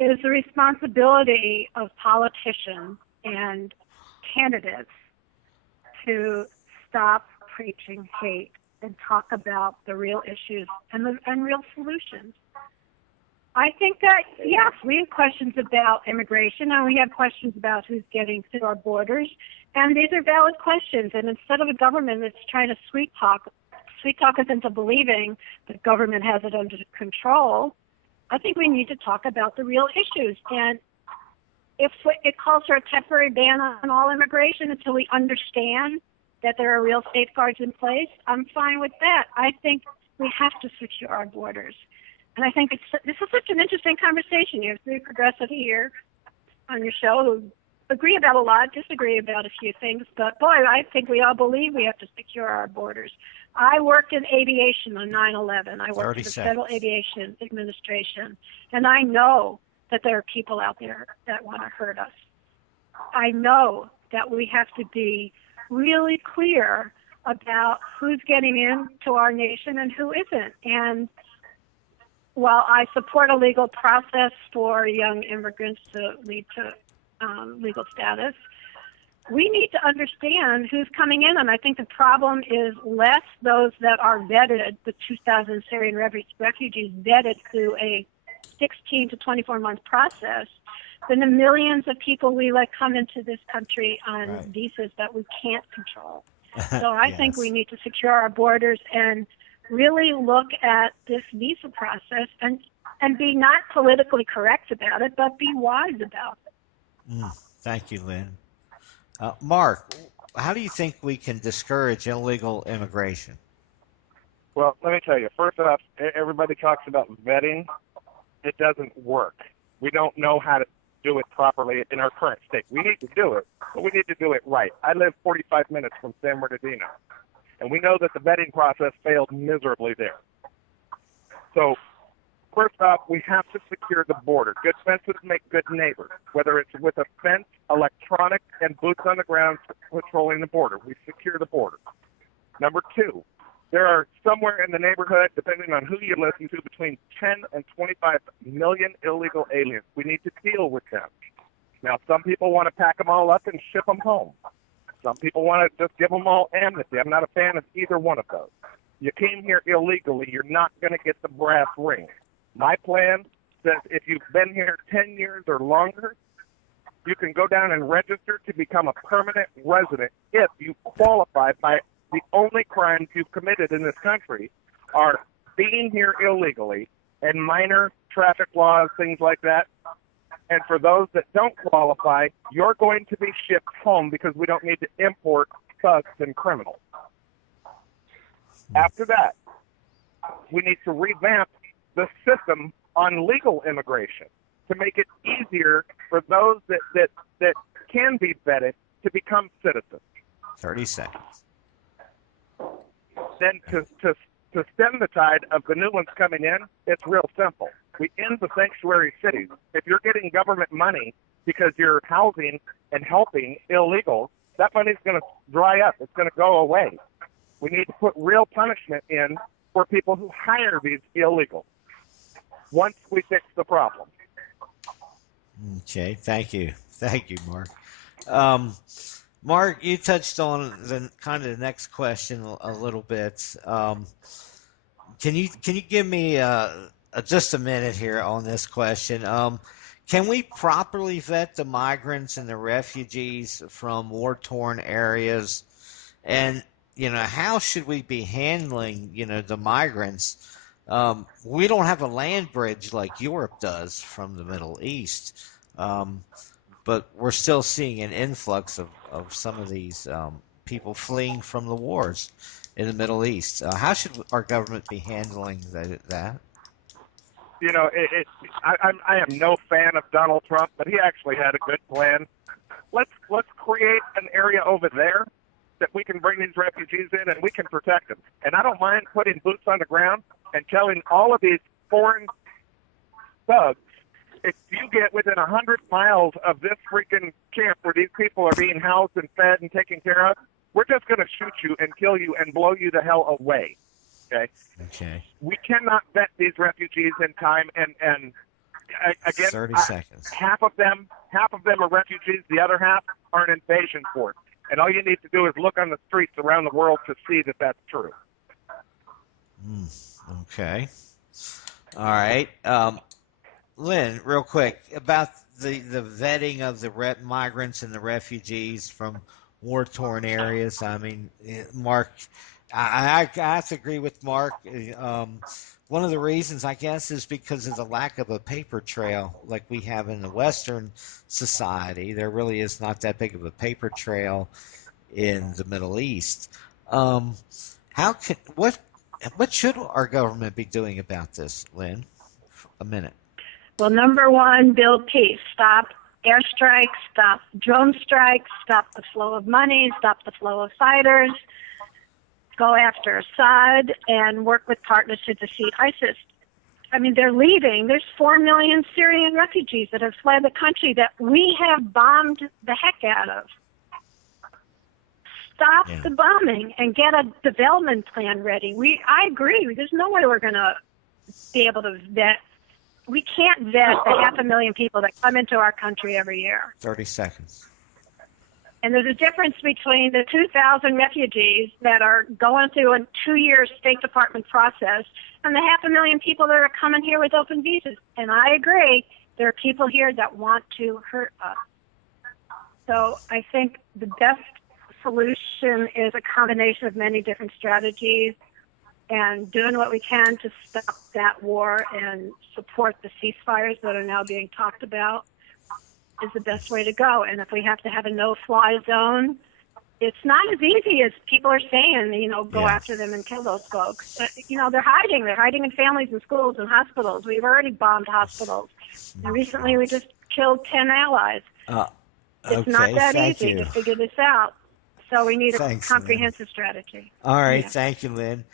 it is the responsibility of politicians and candidates to stop preaching hate and talk about the real issues and real solutions. I think that, yes, we have questions about immigration and we have questions about who's getting through our borders, and these are valid questions. And instead of a government that's trying to sweet talk us into believing the government has it under control, I think we need to talk about the real issues. And if it calls for a temporary ban on all immigration until we understand that there are real safeguards in place, I'm fine with that. I think we have to secure our borders. And I think this is such an interesting conversation. You have three progressives here on your show who agree about a lot, disagree about a few things. But, boy, I think we all believe we have to secure our borders. I worked in aviation on 9/11. I worked for the Federal Aviation Administration. And I know that there are people out there that want to hurt us. I know that we have to be really clear about who's getting into our nation and who isn't. And while I support a legal process for young immigrants to lead to legal status, we need to understand who's coming in. And I think the problem is less those that are vetted, the 2,000 Syrian refugees vetted through a 16 to 24-month process, than the millions of people we let come into this country on visas that we can't control. So I think we need to secure our borders and really look at this visa process and be not politically correct about it, but be wise about it. Thank you, Lynn. Mark, how do you think we can discourage illegal immigration? Well, let me tell you. First off, everybody talks about vetting. It doesn't work. We don't know how to do it properly in our current state. We need to do it, but we need to do it right. I live 45 minutes from San Bernardino, and we know that the vetting process failed miserably there. So, first off, we have to secure the border. Good fences make good neighbors, whether it's with a fence, electronic, and boots on the ground patrolling the border. We secure the border. Number two, there are somewhere in the neighborhood, depending on who you listen to, between 10 and 25 million illegal aliens. We need to deal with them. Now, some people want to pack them all up and ship them home. Some people want to just give them all amnesty. I'm not a fan of either one of those. You came here illegally, you're not going to get the brass ring. My plan says if you've been here 10 years or longer, you can go down and register to become a permanent resident if you qualify by the only crimes you've committed in this country are being here illegally and minor traffic laws, things like that. And for those that don't qualify, you're going to be shipped home because we don't need to import thugs and criminals. After that, we need to revamp the system on legal immigration to make it easier for those that can be vetted to become citizens. 30 seconds. Then to stem the tide of the new ones coming in, it's real simple. We end the sanctuary cities. If you're getting government money because you're housing and helping illegals, that money's going to dry up. It's going to go away. We need to put real punishment in for people who hire these illegals once we fix the problem. Okay, thank you. Thank you, Mark. Mark, you touched on the kind of the next question a little bit. Can you give me just a minute here on this question? Can we properly vet the migrants and the refugees from war-torn areas? And, how should we be handling, the migrants? We don't have a land bridge like Europe does from the Middle East. But we're still seeing an influx of some of these people fleeing from the wars in the Middle East. How should our government be handling that? I am no fan of Donald Trump, but he actually had a good plan. Let's create an area over there that we can bring these refugees in and we can protect them. And I don't mind putting boots on the ground and telling all of these foreign thugs, if you get within 100 miles of this freaking camp where these people are being housed and fed and taken care of, we're just going to shoot you and kill you and blow you the hell away. Okay. We cannot vet these refugees in time, and again, 30 seconds. Half of them are refugees. The other half are an invasion force. And all you need to do is look on the streets around the world to see that that's true. Okay. All right. Lynn, real quick, about the vetting of the migrants and the refugees from war-torn areas. I mean, Mark, I have to agree with Mark. one of the reasons, I guess, is because of the lack of a paper trail like we have in the Western society. There really is not that big of a paper trail in the Middle East. Um, how can what should our government be doing about this, Lynn? A minute. Well, number one, build peace. Stop airstrikes, stop drone strikes, stop the flow of money, stop the flow of fighters, go after Assad, and work with partners to defeat ISIS. I mean, they're leaving. There's 4 million Syrian refugees that have fled the country that we have bombed the heck out of. Stop the bombing and get a development plan ready. I agree. There's no way we're going to be able to vet. We can't vet the 500,000 people that come into our country every year. 30 seconds. And there's a difference between the 2,000 refugees that are going through a 2-year State Department process and the 500,000 people that are coming here with open visas. And I agree, there are people here that want to hurt us. So I think the best solution is a combination of many different strategies, and doing what we can to stop that war and support the ceasefires that are now being talked about is the best way to go. And if we have to have a no-fly zone, it's not as easy as people are saying, go after them and kill those folks. They're hiding. They're hiding in families and schools and hospitals. We've already bombed hospitals. And recently we just killed 10 allies. It's not that easy to figure this out. So we need a comprehensive strategy. All right. Thank you, Lynn.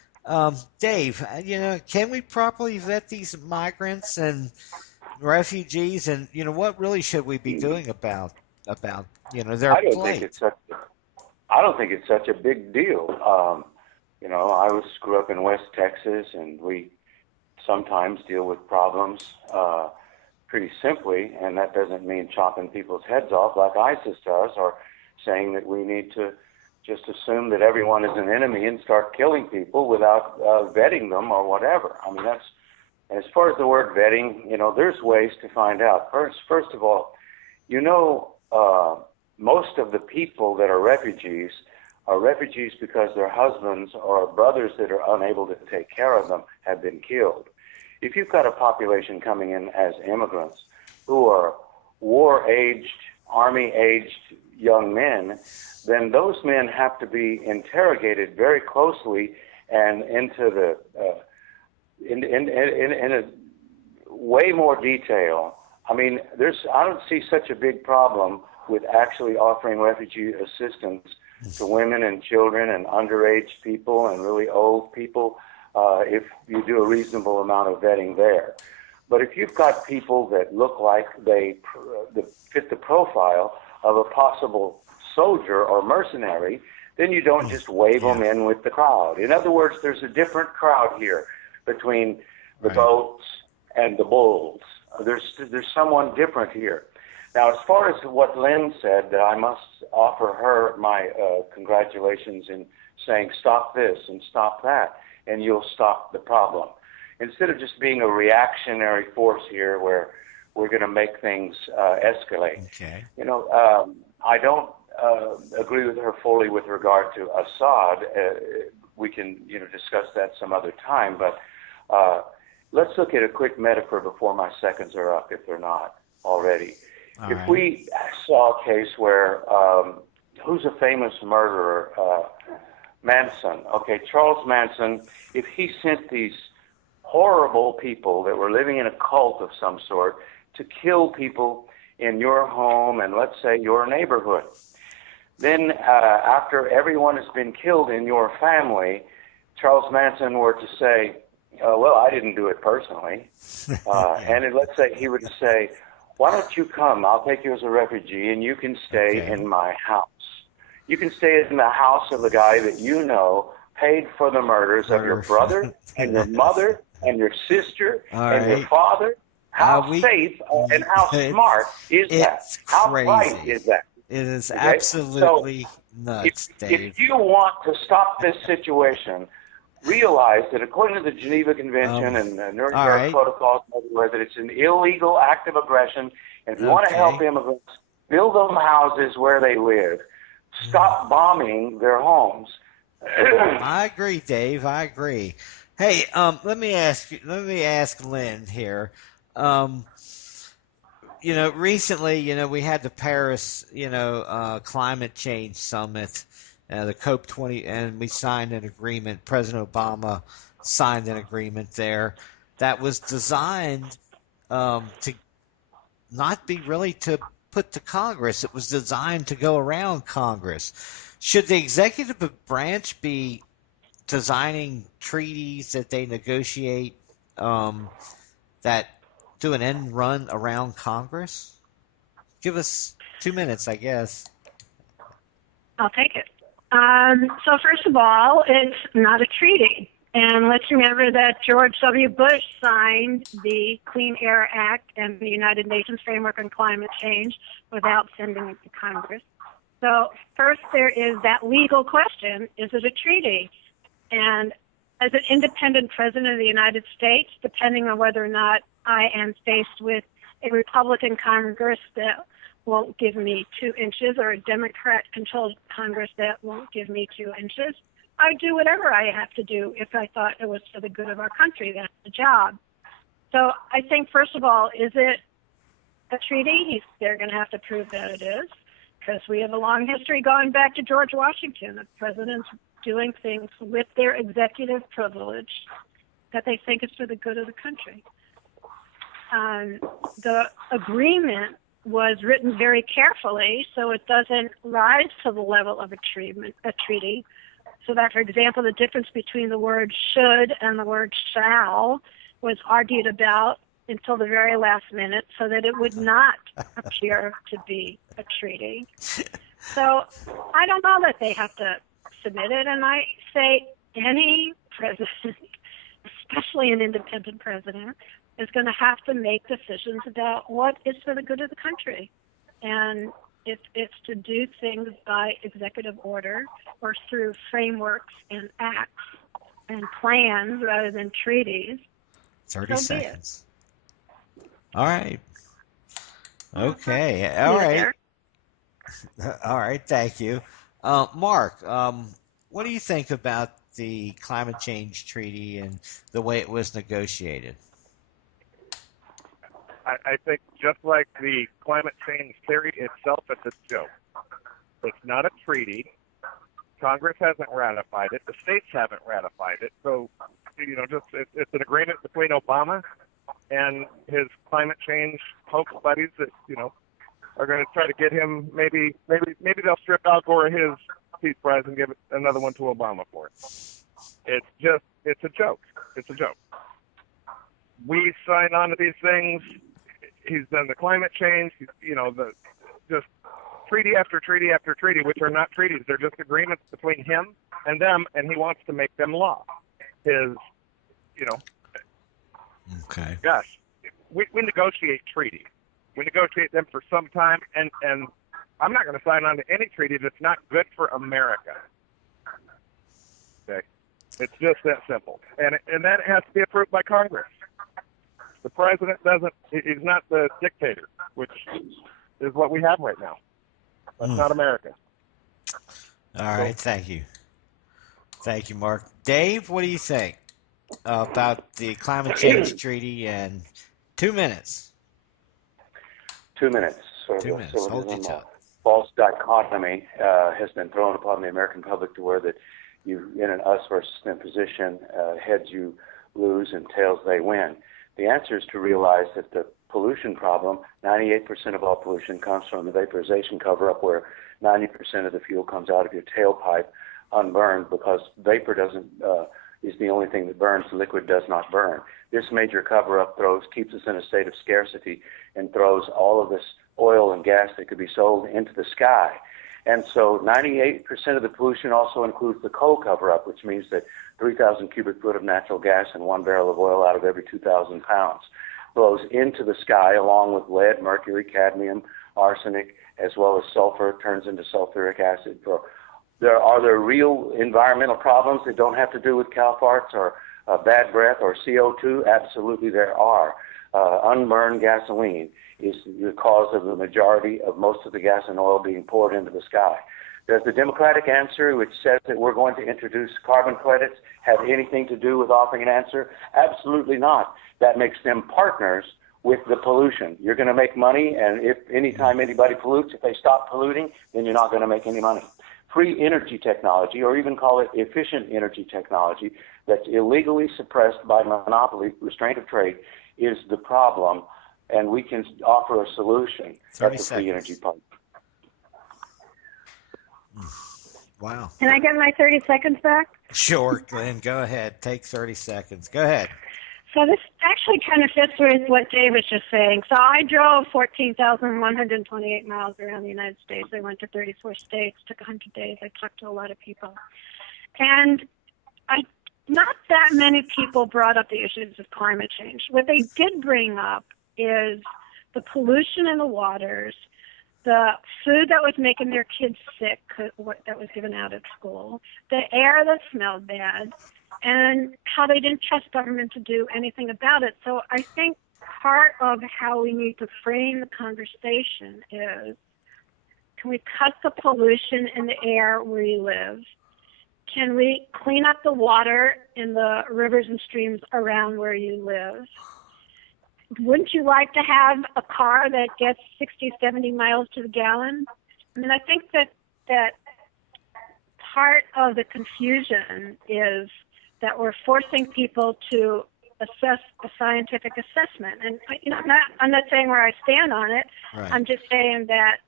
Dave, can we properly vet these migrants and refugees, and what really should we be doing about their plight? I don't think it's such a big deal. I grew up in West Texas, and we sometimes deal with problems pretty simply, and that doesn't mean chopping people's heads off like ISIS does, or saying that we need to just assume that everyone is an enemy and start killing people without vetting them or whatever. I mean, that's, as far as the word vetting, there's ways to find out. First of all, most of the people that are refugees because their husbands or brothers that are unable to take care of them have been killed. If you've got a population coming in as immigrants who are war-aged, army-aged young men, then those men have to be interrogated very closely and into the in a way more detail. I mean, I don't see such a big problem with actually offering refugee assistance to women and children and underage people and really old people if you do a reasonable amount of vetting there. But if you've got people that look like they fit the profile of a possible soldier or mercenary, then you don't just wave them in with the crowd. In other words, there's a different crowd here between the goats and the bulls. There's someone different here. Now, as far as what Lynn said, I must offer her my congratulations in saying stop this and stop that, and you'll stop the problem. Instead of just being a reactionary force here where we're going to make things escalate. Okay. I don't agree with her fully with regard to Assad. We can discuss that some other time, but let's look at a quick metaphor before my seconds are up, if they're not already. If we saw a case where, who's a famous murderer? Manson. Okay, Charles Manson, if he sent these horrible people that were living in a cult of some sort to kill people in your home and, let's say, your neighborhood, then after everyone has been killed in your family, Charles Manson were to say, well, I didn't do it personally. Let's say he would say, why don't you come? I'll take you as a refugee, and you can stay in my house. You can stay in the house of the guy that paid for the murders of your brother and your mother and your sister and your father. How safe and how smart is that? How right is that? It is absolutely nuts, Dave. If you want to stop this situation, realize that according to the Geneva Convention and the Nuremberg Protocols, that it's an illegal act of aggression. And if you want to help immigrants, build them houses where they live. Stop bombing their homes. I agree, Dave. I agree. Hey, let me ask Lynn here. Um, recently, we had the Paris, climate change summit, the COP 20, and we signed an agreement. President Obama signed an agreement there that was designed to not be really to put to Congress. It was designed to go around Congress. Should the executive branch be designing treaties that they negotiate that do an end run around Congress? Give us 2 minutes, I guess. I'll take it. So first of all, it's not a treaty. And let's remember that George W. Bush signed the Clean Air Act and the United Nations Framework on Climate Change without sending it to Congress. So first there is that legal question, is it a treaty? And as an independent president of the United States, depending on whether or not I am faced with a Republican Congress that won't give me 2 inches or a Democrat-controlled Congress that won't give me 2 inches, I would do whatever I have to do if I thought it was for the good of our country. That's the job. So I think, first of all, is it a treaty? They're going to have to prove that it is, because we have a long history going back to George Washington of presidents doing things with their executive privilege that they think is for the good of the country. The agreement was written very carefully so it doesn't rise to the level of a treaty. So that, for example, the difference between the word should and the word shall was argued about until the very last minute so that it would not appear to be a treaty. So I don't know that they have to submit it, and I say any president, especially an independent president, is going to have to make decisions about what is for the good of the country. And if it's to do things by executive order or through frameworks and acts and plans rather than treaties, 30 so seconds. All right. Okay. Leave All it right. there. All right. Thank you. Mark, what do you think about the climate change treaty and the way it was negotiated? I think just like the climate change theory itself, it's a joke. It's not a treaty. Congress hasn't ratified it. The states haven't ratified it. So, it's an agreement between Obama and his climate change hoax buddies that, are going to try to get him. Maybe they'll strip Al Gore his Peace Prize and give it another one to Obama for it. It's a joke. It's a joke. We sign on to these things. He's done the climate change, just treaty after treaty after treaty, which are not treaties. They're just agreements between him and them, and he wants to make them law. Okay. Gosh, we negotiate treaties. We negotiate them for some time, and I'm not going to sign on to any treaty that's not good for America. Okay? It's just that simple. And that has to be approved by Congress. The president he's not the dictator, which is what we have right now. That's not America. All right, thank you. Thank you, Mark. Dave, what do you think about the climate change treaty and 2 minutes? 2 minutes. Sort 2 of minutes. a Hold you to it. false dichotomy has been thrown upon the American public to where that you in an us versus them position, heads you lose and tails they win. The answer is to realize that the pollution problem, 98% of all pollution comes from the vaporization cover-up, where 90% of the fuel comes out of your tailpipe unburned, because vapor is the only thing that burns. Liquid does not burn. This major cover-up keeps us in a state of scarcity and throws all of this oil and gas that could be sold into the sky. And so 98% of the pollution also includes the coal cover-up, which means that 3,000 cubic foot of natural gas and 1 barrel of oil out of every 2,000 pounds blows into the sky, along with lead, mercury, cadmium, arsenic, as well as sulfur, turns into sulfuric acid. Are there real environmental problems that don't have to do with cow farts or bad breath or CO2? Absolutely there are. Unburned gasoline is the cause of the majority of most of the gas and oil being poured into the sky. Does the Democratic answer, which says that we're going to introduce carbon credits, have anything to do with offering an answer? Absolutely not. That makes them partners with the pollution. You're going to make money, and if anytime anybody pollutes, if they stop polluting, then you're not going to make any money. Free energy technology, or even call it efficient energy technology, that's illegally suppressed by monopoly, restraint of trade, is the problem, and we can offer a solution at the free energy part. Wow. Can I get my 30 seconds back? Sure, Glenn, go ahead. Take 30 seconds. Go ahead. So this actually kind of fits with what Dave was just saying. So I drove 14,128 miles around the United States. I went to 34 states, took 100 days. I talked to a lot of people. And not that many people brought up the issues of climate change. What they did bring up is the pollution in the waters, the food that was making their kids sick that was given out at school, the air that smelled bad, and how they didn't trust government to do anything about it. So I think part of how we need to frame the conversation is, can we cut the pollution in the air where you live? Can we clean up the water in the rivers and streams around where you live? Wouldn't you like to have a car that gets 60, 70 miles to the gallon? I mean, I think that part of the confusion is that we're forcing people to assess a scientific assessment. And I'm not saying where I stand on it. Right. I'm just saying that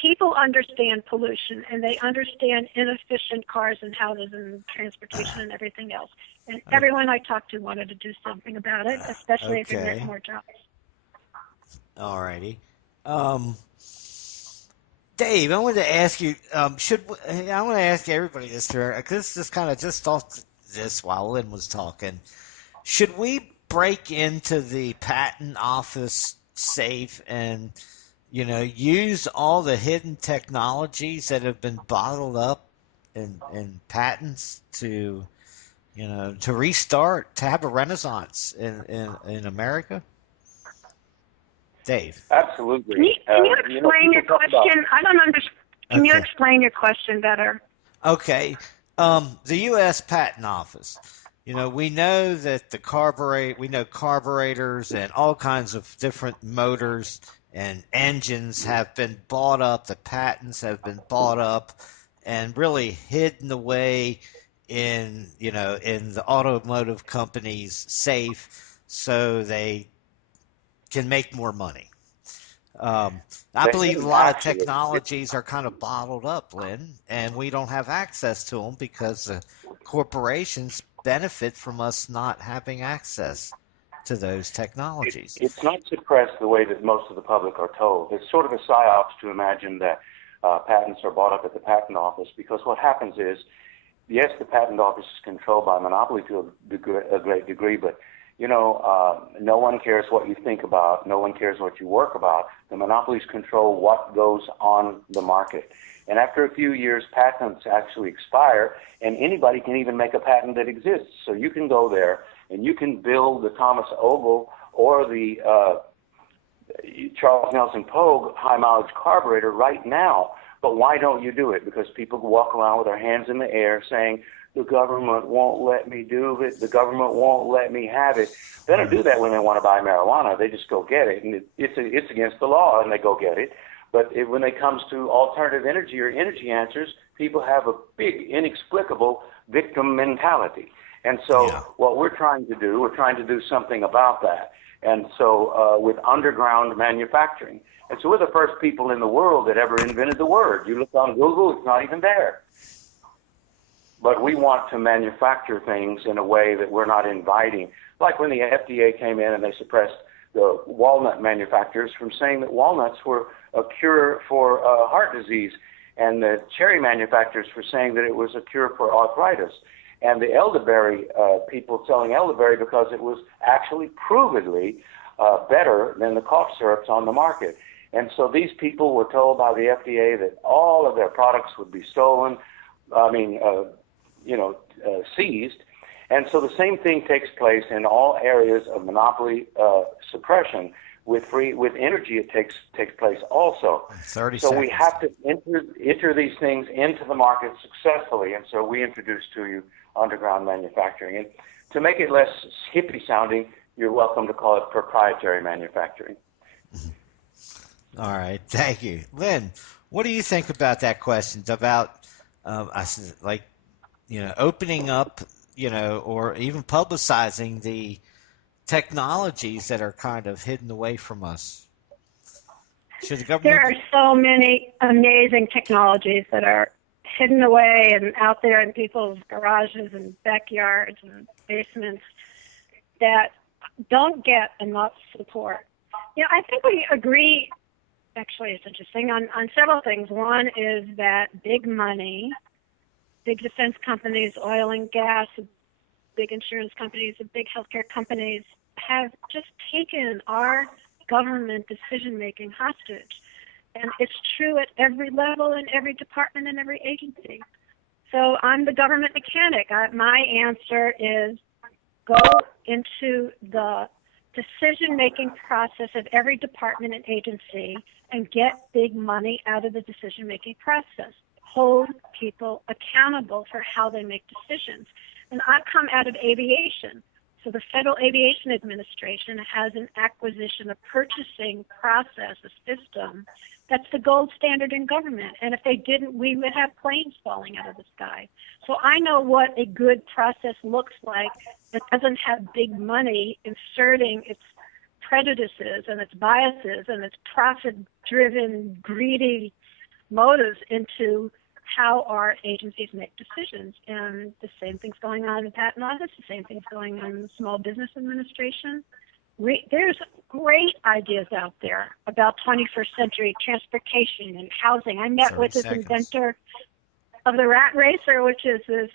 people understand pollution, and they understand inefficient cars and houses and transportation and everything else. And everyone I talked to wanted to do something about it, especially if it meant more jobs. All righty. Dave, I wanted to ask you, I want to ask everybody this, because this just kind of just thought this while Lynn was talking. Should we break into the patent office safe and, use all the hidden technologies that have been bottled up in patents to restart, to have a renaissance in America? Dave. Absolutely. Can you explain your question? I don't understand. Can you explain your question better? Okay. The U.S. Patent Office. We know that we know carburetors and all kinds of different motors and engines have been bought up. The patents have been bought up and really hidden away in the automotive companies' safe so they can make more money. I believe a lot of technologies are kind of bottled up, Lynn, and we don't have access to them because corporations benefit from us not having access to those technologies. It's not suppressed the way that most of the public are told. It's sort of a psyops to imagine that patents are bought up at the patent office, because what happens is, yes, the patent office is controlled by monopoly to a great degree, but no one cares what you think about. No one cares what you work about. The monopolies control what goes on the market. And after a few years, patents actually expire, and anybody can even make a patent that exists. So you can go there, and you can build the Thomas Ogle or the Charles Nelson Pogue high-mileage carburetor right now. But why don't you do it? Because people walk around with their hands in the air saying, the government won't let me do it. The government won't let me have it. They don't do that when they want to buy marijuana. They just go get it, and it's against the law, and they go get it. But when it comes to alternative energy or energy answers, people have a big, inexplicable victim mentality. And so what we're trying to do something about that. And so with underground manufacturing. And so we're the first people in the world that ever invented the word. You look on Google, it's not even there. But we want to manufacture things in a way that we're not inviting. Like when the FDA came in and they suppressed the walnut manufacturers from saying that walnuts were a cure for heart disease, and the cherry manufacturers for saying that it was a cure for arthritis, and the elderberry people selling elderberry because it was actually provedly better than the cough syrups on the market. And so these people were told by the FDA that all of their products would be stolen, seized. And so the same thing takes place in all areas of monopoly suppression, with energy, it takes place also. 30 So seconds. we have to enter these things into the market successfully, and so we introduce to you underground manufacturing. And to make it less hippie sounding, you're welcome to call it proprietary manufacturing. All right, thank you, Lynn. What do you think about that question about like opening up, or even publicizing the technologies that are kind of hidden away from us? Should the There government? are so many amazing technologies that are hidden away and out there in people's garages and backyards and basements that don't get enough support. I think we agree, actually it's interesting, on several things. One is that big money, big defense companies, oil and gas, big insurance companies, and big healthcare companies have just taken our government decision-making hostage. And it's true at every level, in every department, and every agency. So I'm the government mechanic. My answer is go into the decision-making process of every department and agency and get big money out of the decision-making process. Hold people accountable for how they make decisions. And I come out of aviation. So the Federal Aviation Administration has an acquisition, a purchasing process, a system that's the gold standard in government. And if they didn't, we would have planes falling out of the sky. So I know what a good process looks like that doesn't have big money inserting its prejudices and its biases and its profit-driven, greedy motives into how our agencies make decisions. And the same thing's going on in the Patent Office, the same thing's going on in the Small Business Administration. There's great ideas out there about 21st century transportation and housing. I met with this inventor of the rat racer, which is this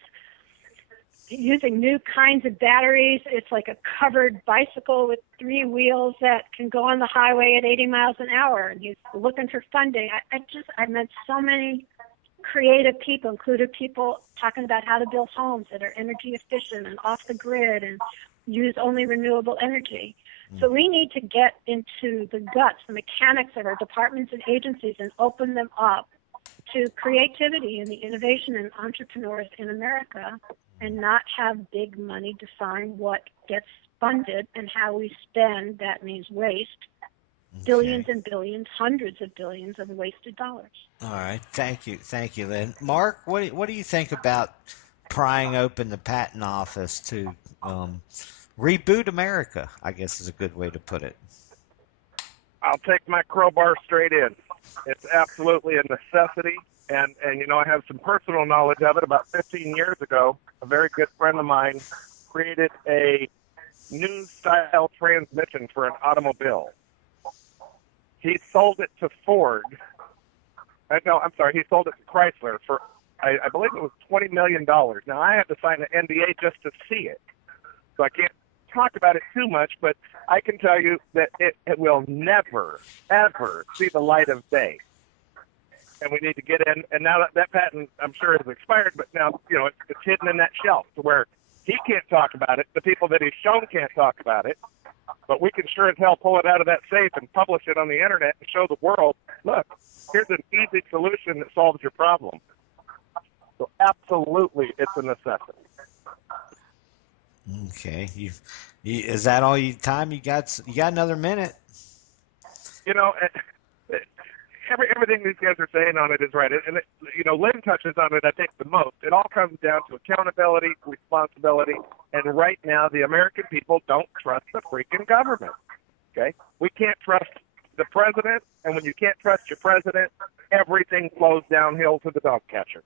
using new kinds of batteries. It's like a covered bicycle with 3 wheels that can go on the highway at 80 miles an hour. And he's looking for funding. I met so many creative people, including people talking about how to build homes that are energy efficient and off the grid and use only renewable energy. So we need to get into the guts, the mechanics of our departments and agencies and open them up to creativity and the innovation and entrepreneurs in America, and not have big money define what gets funded and how we spend. That means waste. Billions and billions, hundreds of billions of wasted dollars. All right, thank you, Lynn. Mark, what do you think about prying open the patent office to reboot America? I guess is a good way to put it. I'll take my crowbar straight in. It's absolutely a necessity, and I have some personal knowledge of it. About 15 years ago, a very good friend of mine created a new style transmission for an automobile. He sold it to Ford. He sold it to Chrysler for, I believe it was $20 million. Now, I had to sign an NDA just to see it, so I can't talk about it too much, but I can tell you that it will never, ever see the light of day. And we need to get in, and now that patent, I'm sure, is expired, but now, it's hidden in that shelf to where he can't talk about it. The people that he's shown can't talk about it. But we can sure as hell pull it out of that safe and publish it on the internet and show the world, look, here's an easy solution that solves your problem. So absolutely, it's a necessity. Okay, is that all you time you got? You got another minute. Everything these guys are saying on it is right, and Lynn touches on it, I think, the most. It all comes down to accountability, responsibility, and right now the American people don't trust the freaking government. Okay, we can't trust the president, and when you can't trust your president, everything flows downhill to the dog catcher.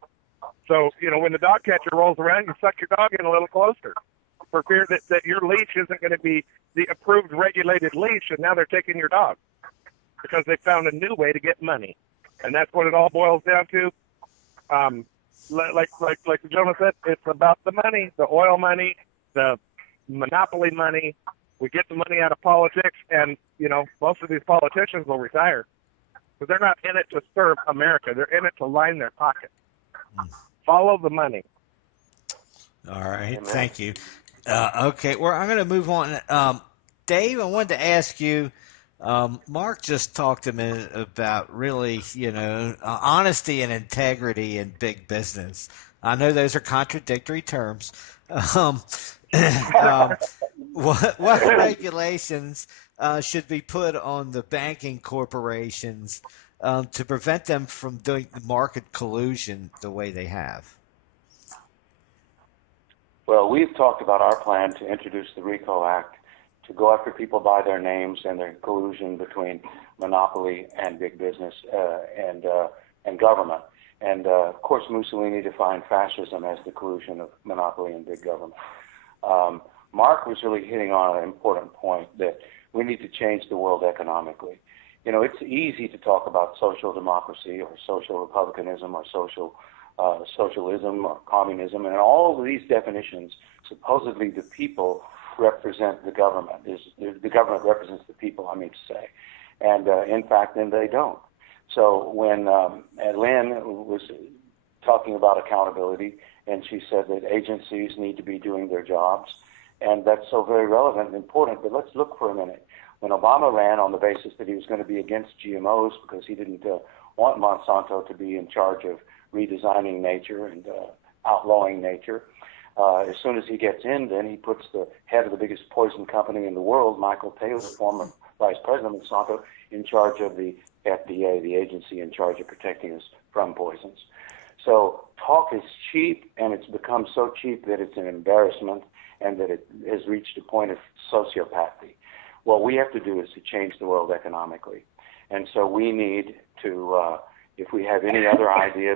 So when the dog catcher rolls around, you suck your dog in a little closer, for fear that your leash isn't going to be the approved, regulated leash, and now they're taking your dog because they found a new way to get money. And that's what it all boils down to. Like the gentleman said, it's about the money, the oil money, the monopoly money. We get the money out of politics, and, most of these politicians will retire because they're not in it to serve America. They're in it to line their pockets. Follow the money. All right, thank you. Okay, I'm going to move on. Dave, I wanted to ask you, Mark just talked a minute about really, honesty and integrity in big business. I know those are contradictory terms. Um, um, what regulations should be put on the banking corporations to prevent them from doing market collusion the way they have? Well, we've talked about our plan to introduce the RICO Act to go after people by their names and their collusion between monopoly and big business and government. And of course, Mussolini defined fascism as the collusion of monopoly and big government. Mark was really hitting on an important point that we need to change the world economically. You know, it's easy to talk about social democracy or social republicanism or socialism or communism, and all of these definitions, supposedly the people represent the government. The government represents the people, I mean to say. And in fact, then they don't. So when Lynn was talking about accountability, and she said that agencies need to be doing their jobs, and that's so very relevant and important, but let's look for a minute. When Obama ran on the basis that he was going to be against GMOs because he didn't want Monsanto to be in charge of redesigning nature and outlawing nature, as soon as he gets in, then he puts the head of the biggest poison company in the world, Michael Taylor, former vice president of Monsanto, in charge of the FDA, the agency in charge of protecting us from poisons. So talk is cheap, and it's become so cheap that it's an embarrassment and that it has reached a point of sociopathy. What we have to do is to change the world economically. And so we need to, if we have any other idea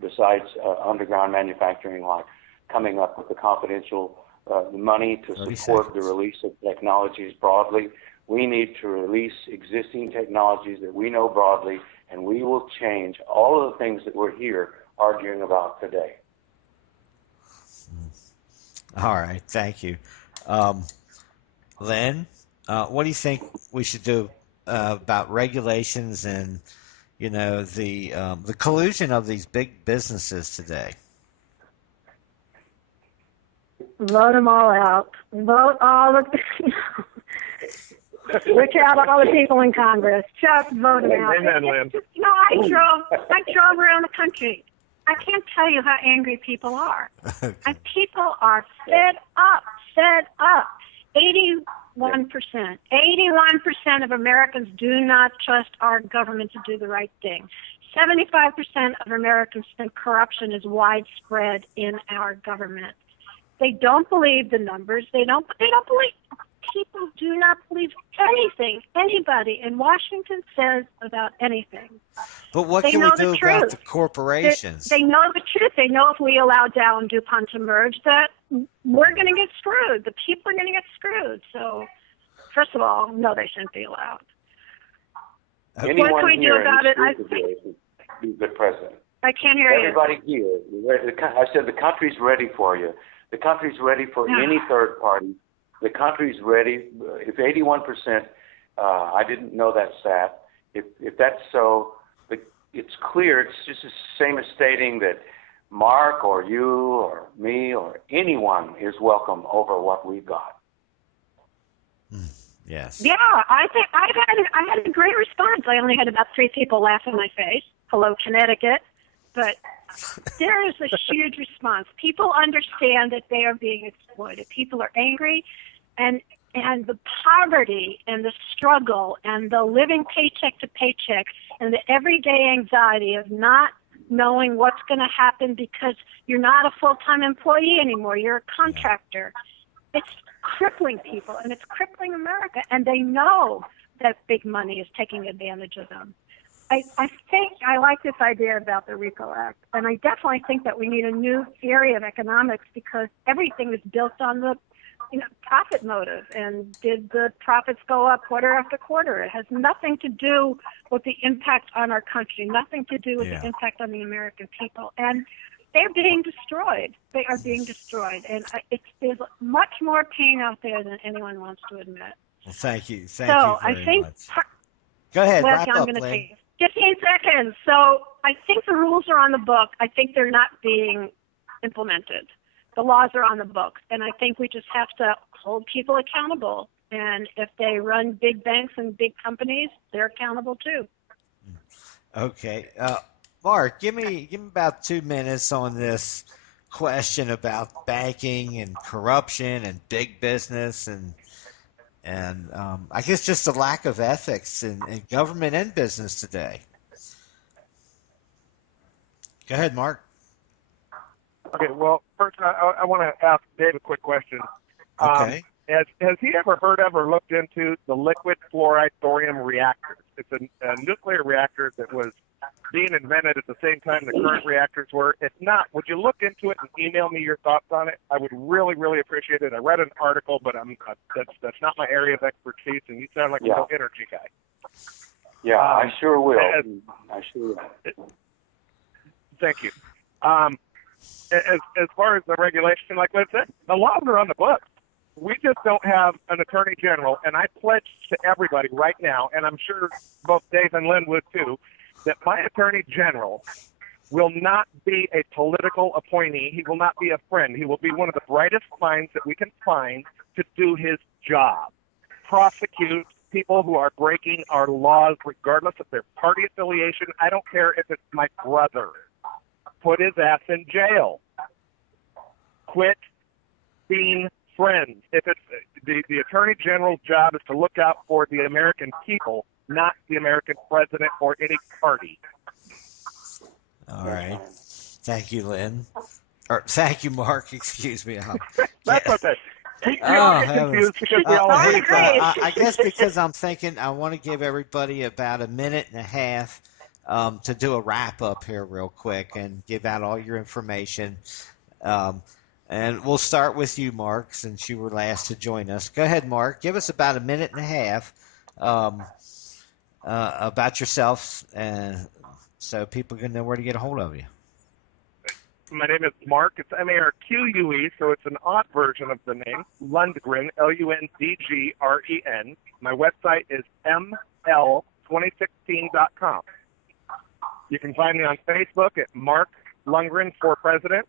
besides underground manufacturing, like coming up with the confidential money to support the release of technologies broadly, we need to release existing technologies that we know broadly, and we will change all of the things that we're here arguing about today. All right, thank you. Lynn, what do you think we should do about regulations and, the collusion of these big businesses today? Vote them all out. Vote all of Look out all the people in Congress. Just vote them out. Amen, Lynn. I drove around the country. I can't tell you how angry people are. Okay. And people are fed up. 81% of Americans do not trust our government to do the right thing. 75% of Americans think corruption is widespread in our government. They don't believe the numbers. They don't believe. People do not believe anything anybody in Washington says about anything. But what They can we know do the about truth. the corporations? They know the truth. They know if we allow Dow and DuPont to merge, that we're going to get screwed. The people are going to get screwed. So, first of all, no, they shouldn't be allowed. Anyone what can we do about it? I think be the president. I can't hear Everybody here, I said the country's ready for you. The country's ready for any third party. The country's ready. If 81%, I didn't know that stat. If that's so, it's clear. It's just the same as stating that Mark or you or me or anyone is welcome over what we've got. Yes. Yeah, I think I had a great response. I only had about 3 people laugh in my face. Hello, Connecticut. But there is a huge response. People understand that they are being exploited. People are angry, and the poverty and the struggle and the living paycheck to paycheck and the everyday anxiety of not knowing what's going to happen because you're not a full-time employee anymore. You're a contractor. It's crippling people, and it's crippling America, and they know that big money is taking advantage of them. I think I like this idea about the RICO Act, and I definitely think that we need a new theory of economics because everything is built on the profit motive. And did the profits go up quarter after quarter? It has nothing to do with the impact on our country, nothing to do with the impact on the American people. And they're being destroyed. They are being destroyed. And there's much more pain out there than anyone wants to admit. Well, thank you. Thank you very much. Go ahead, wrap I'm up, going to Lynn. take 15 seconds. So I think the rules are on the book. I think they're not being implemented. The laws are on the books. And I think we just have to hold people accountable And if they run big banks and big companies, they're accountable too. Okay. Mark, give me about 2 minutes on this question about banking and corruption and big business and I guess just the lack of ethics in government and business today. Go ahead, Mark. Okay, well, first I want to ask Dave a quick question. Okay. Has he ever heard of or looked into the liquid fluoride thorium reactors? It's a nuclear reactor that was being invented at the same time the current reactors were. If not, would you look into it and email me your thoughts on it? I would really, really appreciate it. I read an article, but that's not my area of expertise, and you sound like a real energy guy. Yeah, I sure will. I sure will. Thank you. As far as the regulation, like I said, the laws are on the books. We just don't have an attorney general, and I pledge to everybody right now, and I'm sure both Dave and Lynn would too, that my attorney general will not be a political appointee. He will not be a friend. He will be one of the brightest minds that we can find to do his job. Prosecute people who are breaking our laws, regardless of their party affiliation. I don't care if it's my brother. Put his ass in jail. Quit being friends. If it's the attorney general's job is to look out for the American people, not the American president or any party. All right. Thank you, Lynn. Or thank you, Mark. Excuse me. That's okay. We Oh, all get heavens. confused because we all hate each other. I guess because I'm thinking I want to give everybody about a minute and a half to do a wrap up here real quick and give out all your information. And we'll start with you, Mark, since you were last to join us. Go ahead, Mark. Give us about a minute and a half about yourself, so people can know where to get a hold of you. My name is Mark. It's Marque, so it's an odd version of the name. Lundgren, Lundgren. My website is ml2016.com. You can find me on Facebook at Marque Lundgren for President.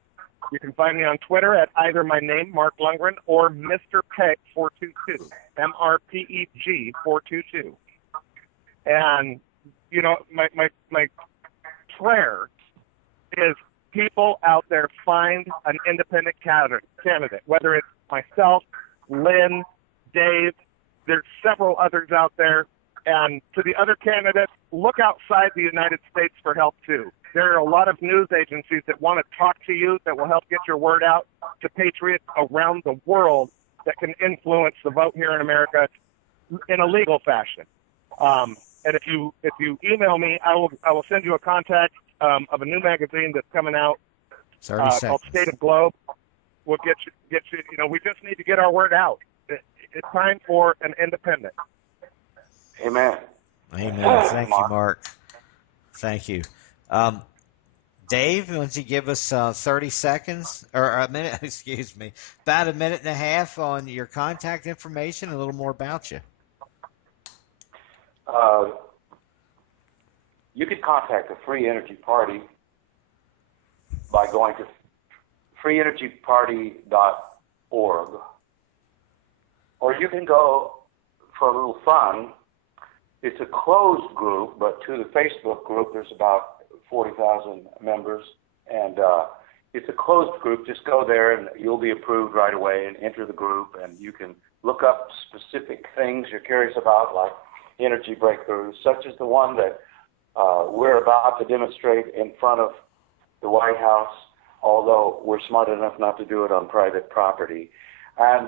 You can find me on Twitter at either my name, Marque Lundgren, or Mr. Peg 422, MRPEG 422. And, you know, my prayer is people out there find an independent candidate, whether it's myself, Lynn, Dave, there's several others out there. And to the other candidates, look outside the United States for help too. There are a lot of news agencies that want to talk to you, that will help get your word out to patriots around the world that can influence the vote here in America in a legal fashion. And if you email me, I will send you a contact of a new magazine that's coming out called State of Globe. We'll get you. You know, we just need to get our word out. It's time for an independent. Amen. Amen. Thank you, Mark. Thank you. Dave, why don't you give us 30 seconds, or a minute, excuse me, about a minute and a half on your contact information, a little more about you. You can contact the Free Energy Party by going to freeenergyparty.org, or you can go for a little fun. It's a closed group, but to the Facebook group, there's about 40,000 members, and it's a closed group. Just go there, and you'll be approved right away and enter the group, and you can look up specific things you're curious about, like energy breakthroughs, such as the one that we're about to demonstrate in front of the White House, although we're smart enough not to do it on private property. And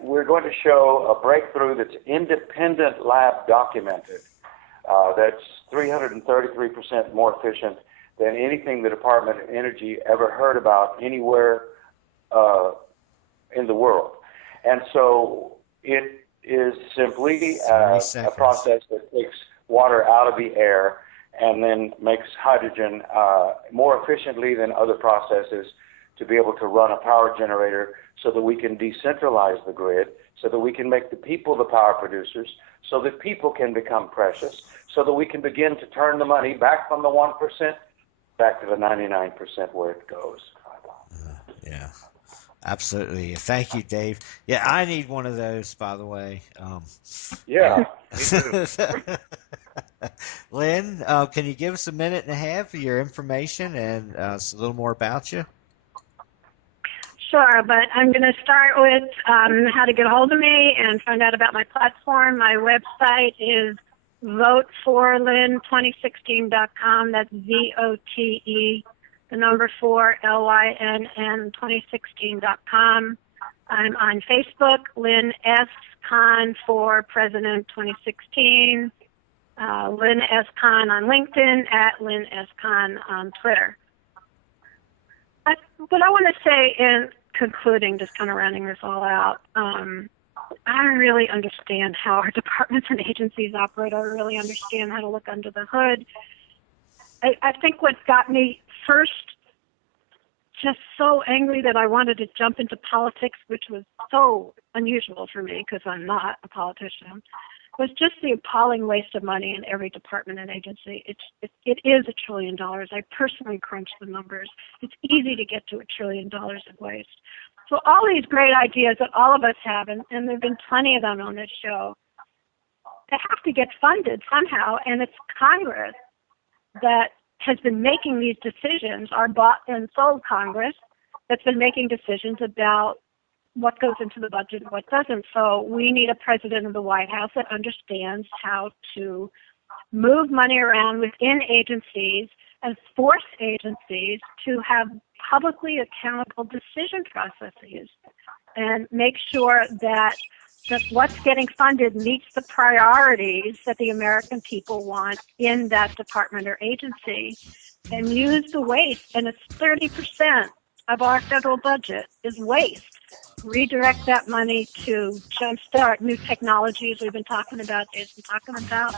we're going to show a breakthrough that's independent lab documented, that's 333% more efficient than anything the Department of Energy ever heard about anywhere in the world. And so it is simply a process that takes water out of the air and then makes hydrogen more efficiently than other processes to be able to run a power generator so that we can decentralize the grid, so that we can make the people the power producers, so that people can become precious, so that we can begin to turn the money back from the 1% back to the 99% where it goes. Yeah. Absolutely. Thank you, Dave. Yeah, I need one of those, by the way. Yeah, me too. Lynn, can you give us a minute and a half of your information and a little more about you? Sure, but I'm going to start with how to get a hold of me and find out about my platform. My website is voteforlynn2016.com. That's VOTE, the number 4, LYNN 2016.com. I'm on Facebook, Lynn S. Kahn for President 2016. Lynn S. Kahn on LinkedIn, at Lynn S. Kahn on Twitter. What I want to say in concluding, just kind of rounding this all out, I don't really understand how our departments and agencies operate. I don't really understand how to look under the hood. I think what got me first just so angry that I wanted to jump into politics, which was so unusual for me because I'm not a politician, was just the appalling waste of money in every department and agency. It is $1 trillion. I personally crunched the numbers. It's easy to get to $1 trillion of waste. So all these great ideas that all of us have, and there have been plenty of them on this show, they have to get funded somehow, and it's Congress that has been making these decisions, our bought and sold Congress, that's been making decisions about what goes into the budget and what doesn't. So we need a president of the White House that understands how to move money around within agencies and force agencies to have publicly accountable decision processes and make sure that what's getting funded meets the priorities that the American people want in that department or agency, and use the waste. And it's 30% of our federal budget is waste. Redirect that money to jumpstart new technologies we've been talking about, Dave's been talking about,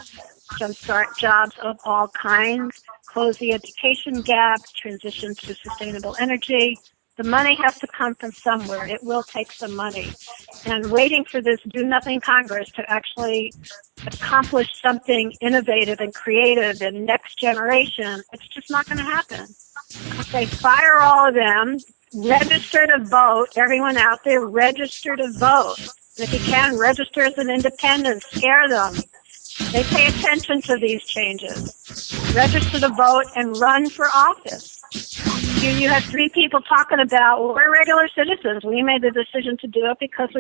jumpstart jobs of all kinds, close the education gap, transition to sustainable energy. The money has to come from somewhere. It will take some money. And waiting for this do-nothing Congress to actually accomplish something innovative and creative and next generation, it's just not going to happen. They fire all of them, register to vote. Everyone out there, register to vote. And if you can, register as an independent. Scare them. They pay attention to these changes. Register to vote and run for office. You have 3 people talking about, well, we're regular citizens. We made the decision to do it because we